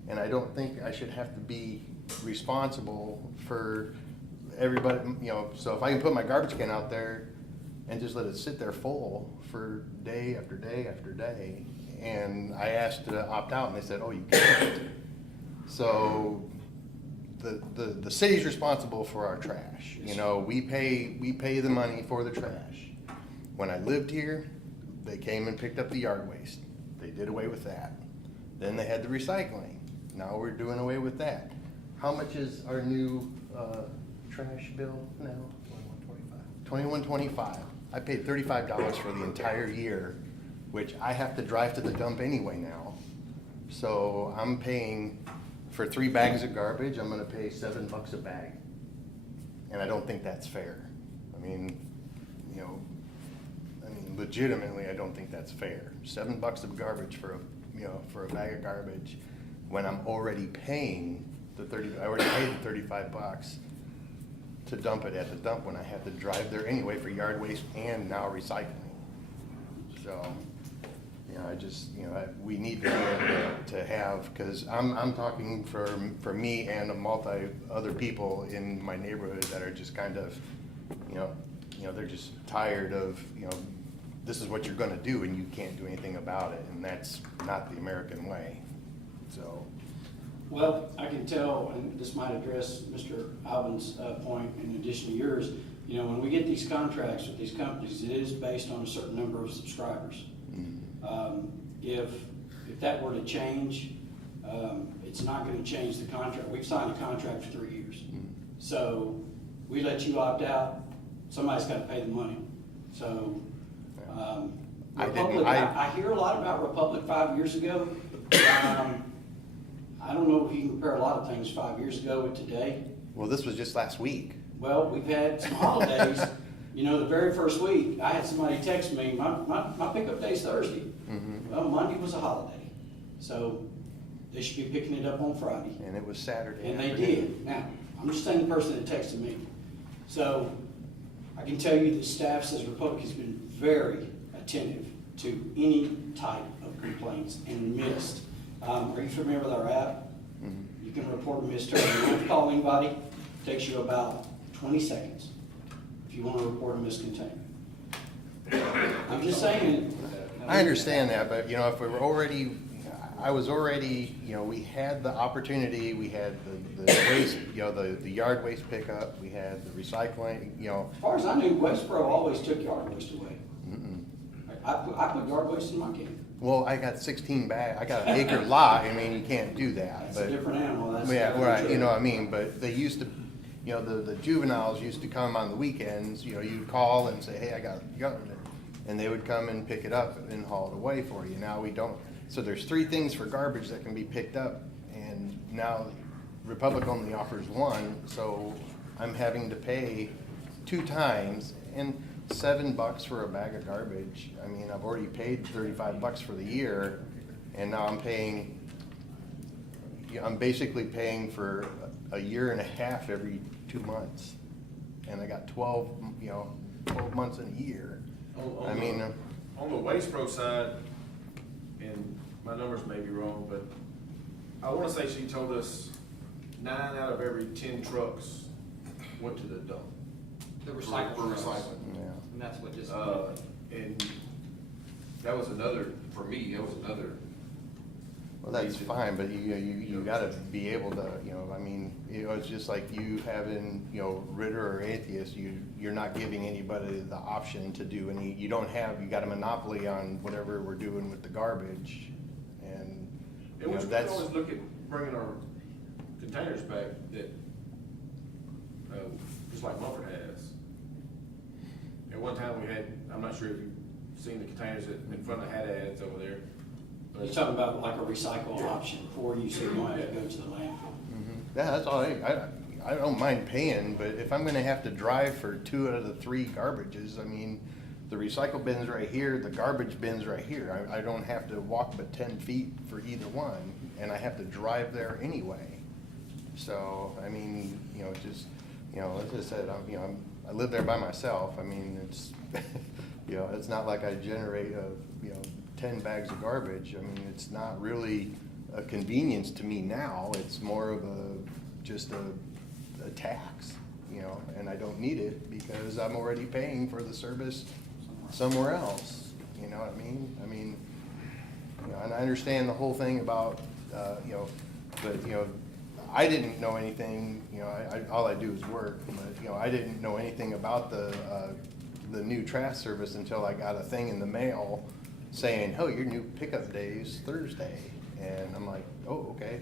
And I don't think I should have to be responsible for everybody, so if I can put my garbage can out there and just let it sit there full for day after day after day, and I asked to opt out and they said, oh, you can't. So the city's responsible for our trash. We pay the money for the trash. When I lived here, they came and picked up the yard waste. They did away with that. Then they had the recycling. Now we're doing away with that. How much is our new trash bill now? $21.25. I paid $35 for the entire year, which I have to drive to the dump anyway now. So I'm paying for 3 bags of garbage, I'm gonna pay $7 a bag. And I don't think that's fair. Legitimately, I don't think that's fair. $7 of garbage for a bag of garbage when I'm already paying I already paid the $35 to dump it at the dump when I have to drive there anyway for yard waste and now recycling. So, we need to be able to have, because I'm talking for me and other people in my neighborhood that are just kind of, they're just tired of, this is what you're gonna do and you can't do anything about it, and that's not the American way, so. Well, I can tell, and this might address Mr. Alvin's point in addition to yours, when we get these contracts with these companies, it is based on a certain number of subscribers. If that were to change, it's not going to change the contract. We've signed a contract for 3 years. So we let you opt out, somebody's got to pay the money. So Republic, I hear a lot about Republic 5 years ago. I don't know if you can compare a lot of things 5 years ago with today. Well, this was just last week. Well, we've had some holidays. The very first week, I had somebody text me, my pickup day's Thursday. Well, Monday was a holiday. So they should be picking it up on Friday. And it was Saturday. And they did. Now, I'm just saying the person that texted me. So I can tell you the staff says Republic has been very attentive to any type of complaints and missed. Are you familiar with our app? You can report a missed turn. You don't have to call anybody. It takes you about 20 seconds if you want to report a missed container. I'm just saying. I understand that, but if we were already, I was already, we had the opportunity, we had the waste, the yard waste pickup, we had the recycling, As far as I knew, Waste Pro always took yard waste away. I put yard waste in my can. Well, I got 16 bags. I got an acre lot. You can't do that. That's a different animal. That's right. You know what I mean? But they used to, the juveniles used to come on the weekends. You'd call and say, hey, I got it, and they would come and pick it up and haul it away for you. Now we don't. So there's 3 things for garbage that can be picked up, and now Republic only offers 1. So I'm having to pay 2 times and $7 for a bag of garbage. I've already paid $35 for the year, and now I'm basically paying for a year and a half every 2 months, and I got 12 months in a year. On the Waste Pro side, and my numbers may be wrong, but I wanna say she told us 9 out of every 10 trucks went to the dump. The recycle For trucks. recycling. Yeah. And that's what just. And that was another, for me, that was another. Well, that's fine, but you gotta be able to, I mean, it's just like you having, Ritter or Atheist, you're not giving anybody the option to do any, you got a monopoly on whatever we're doing with the garbage, and, And we that's. always look at bringing our containers back that, just like Mumford has. At one time we had, I'm not sure if you've seen the containers in front of the Haddads over there. You're talking about like a recycle option for you, so you don't have to go to the landfill. Yeah, that's all I don't mind paying, but if I'm gonna have to drive for 2 out of the 3 garbages, I mean, the recycle bin's right here, the garbage bin's right here. I don't have to walk but 10 feet for either one, and I have to drive there anyway. So, I mean, just, as I said, I live there by myself. I mean, it's, it's not like I generate 10 bags of garbage. I mean, it's not really a convenience to me now. It's more of just a tax, and I don't need it because I'm already paying for the service somewhere else. You know what I mean? I mean, and I understand the whole thing about, but, I didn't know anything, all I do is work, but, I didn't know anything about the new trash service until I got a thing in the mail saying, oh, your new pickup day is Thursday. And I'm like, oh, okay.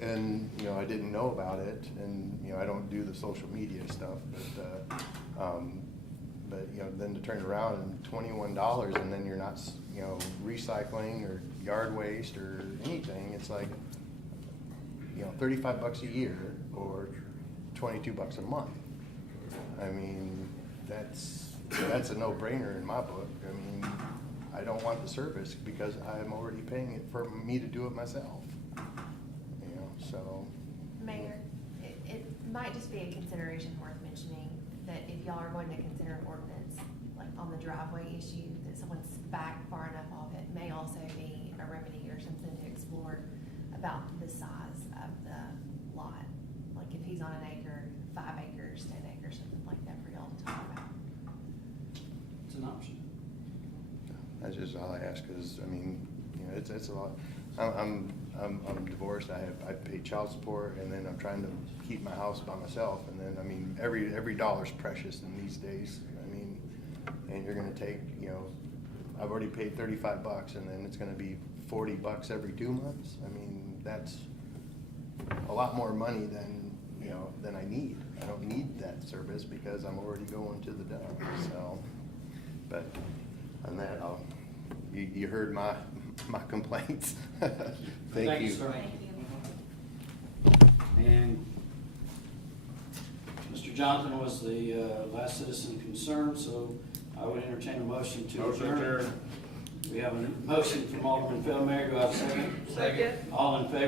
And, I didn't know about it, and, I don't do the social media stuff, but then to turn around and $21 and then you're not, recycling or yard waste or anything, it's like, $35 a year or $22 a month. I mean, that's a no-brainer in my book. I mean, I don't want the service because I'm already paying it for me to do it myself. So. Mayor, it might just be a consideration worth mentioning that if y'all are going to consider an ordinance, like on the driveway issue, that someone's back far enough off it may also be a remedy or something to explore about the size of the lot. Like if he's on an acre, 5 acres, 10 acres, something like that for y'all to talk about. It's an option. That's just all I ask, because, I mean, it's a lot. I'm divorced, I pay child support, and then I'm trying to keep my house by myself, and then, I mean, every dollar's precious in these days. I mean, and you're gonna take, I've already paid $35, and then it's gonna be $40 every 2 months. I mean, that's a lot more money than I need. I don't need that service because I'm already going to the dump, so. But on that, you heard my complaints. Thank you. Sir. And Mr. Jonathan was the last citizen concerned, so I would entertain a motion to adjourn. We have a motion from Alderman Phil Mayor. Do I have a second? Second. All in favor?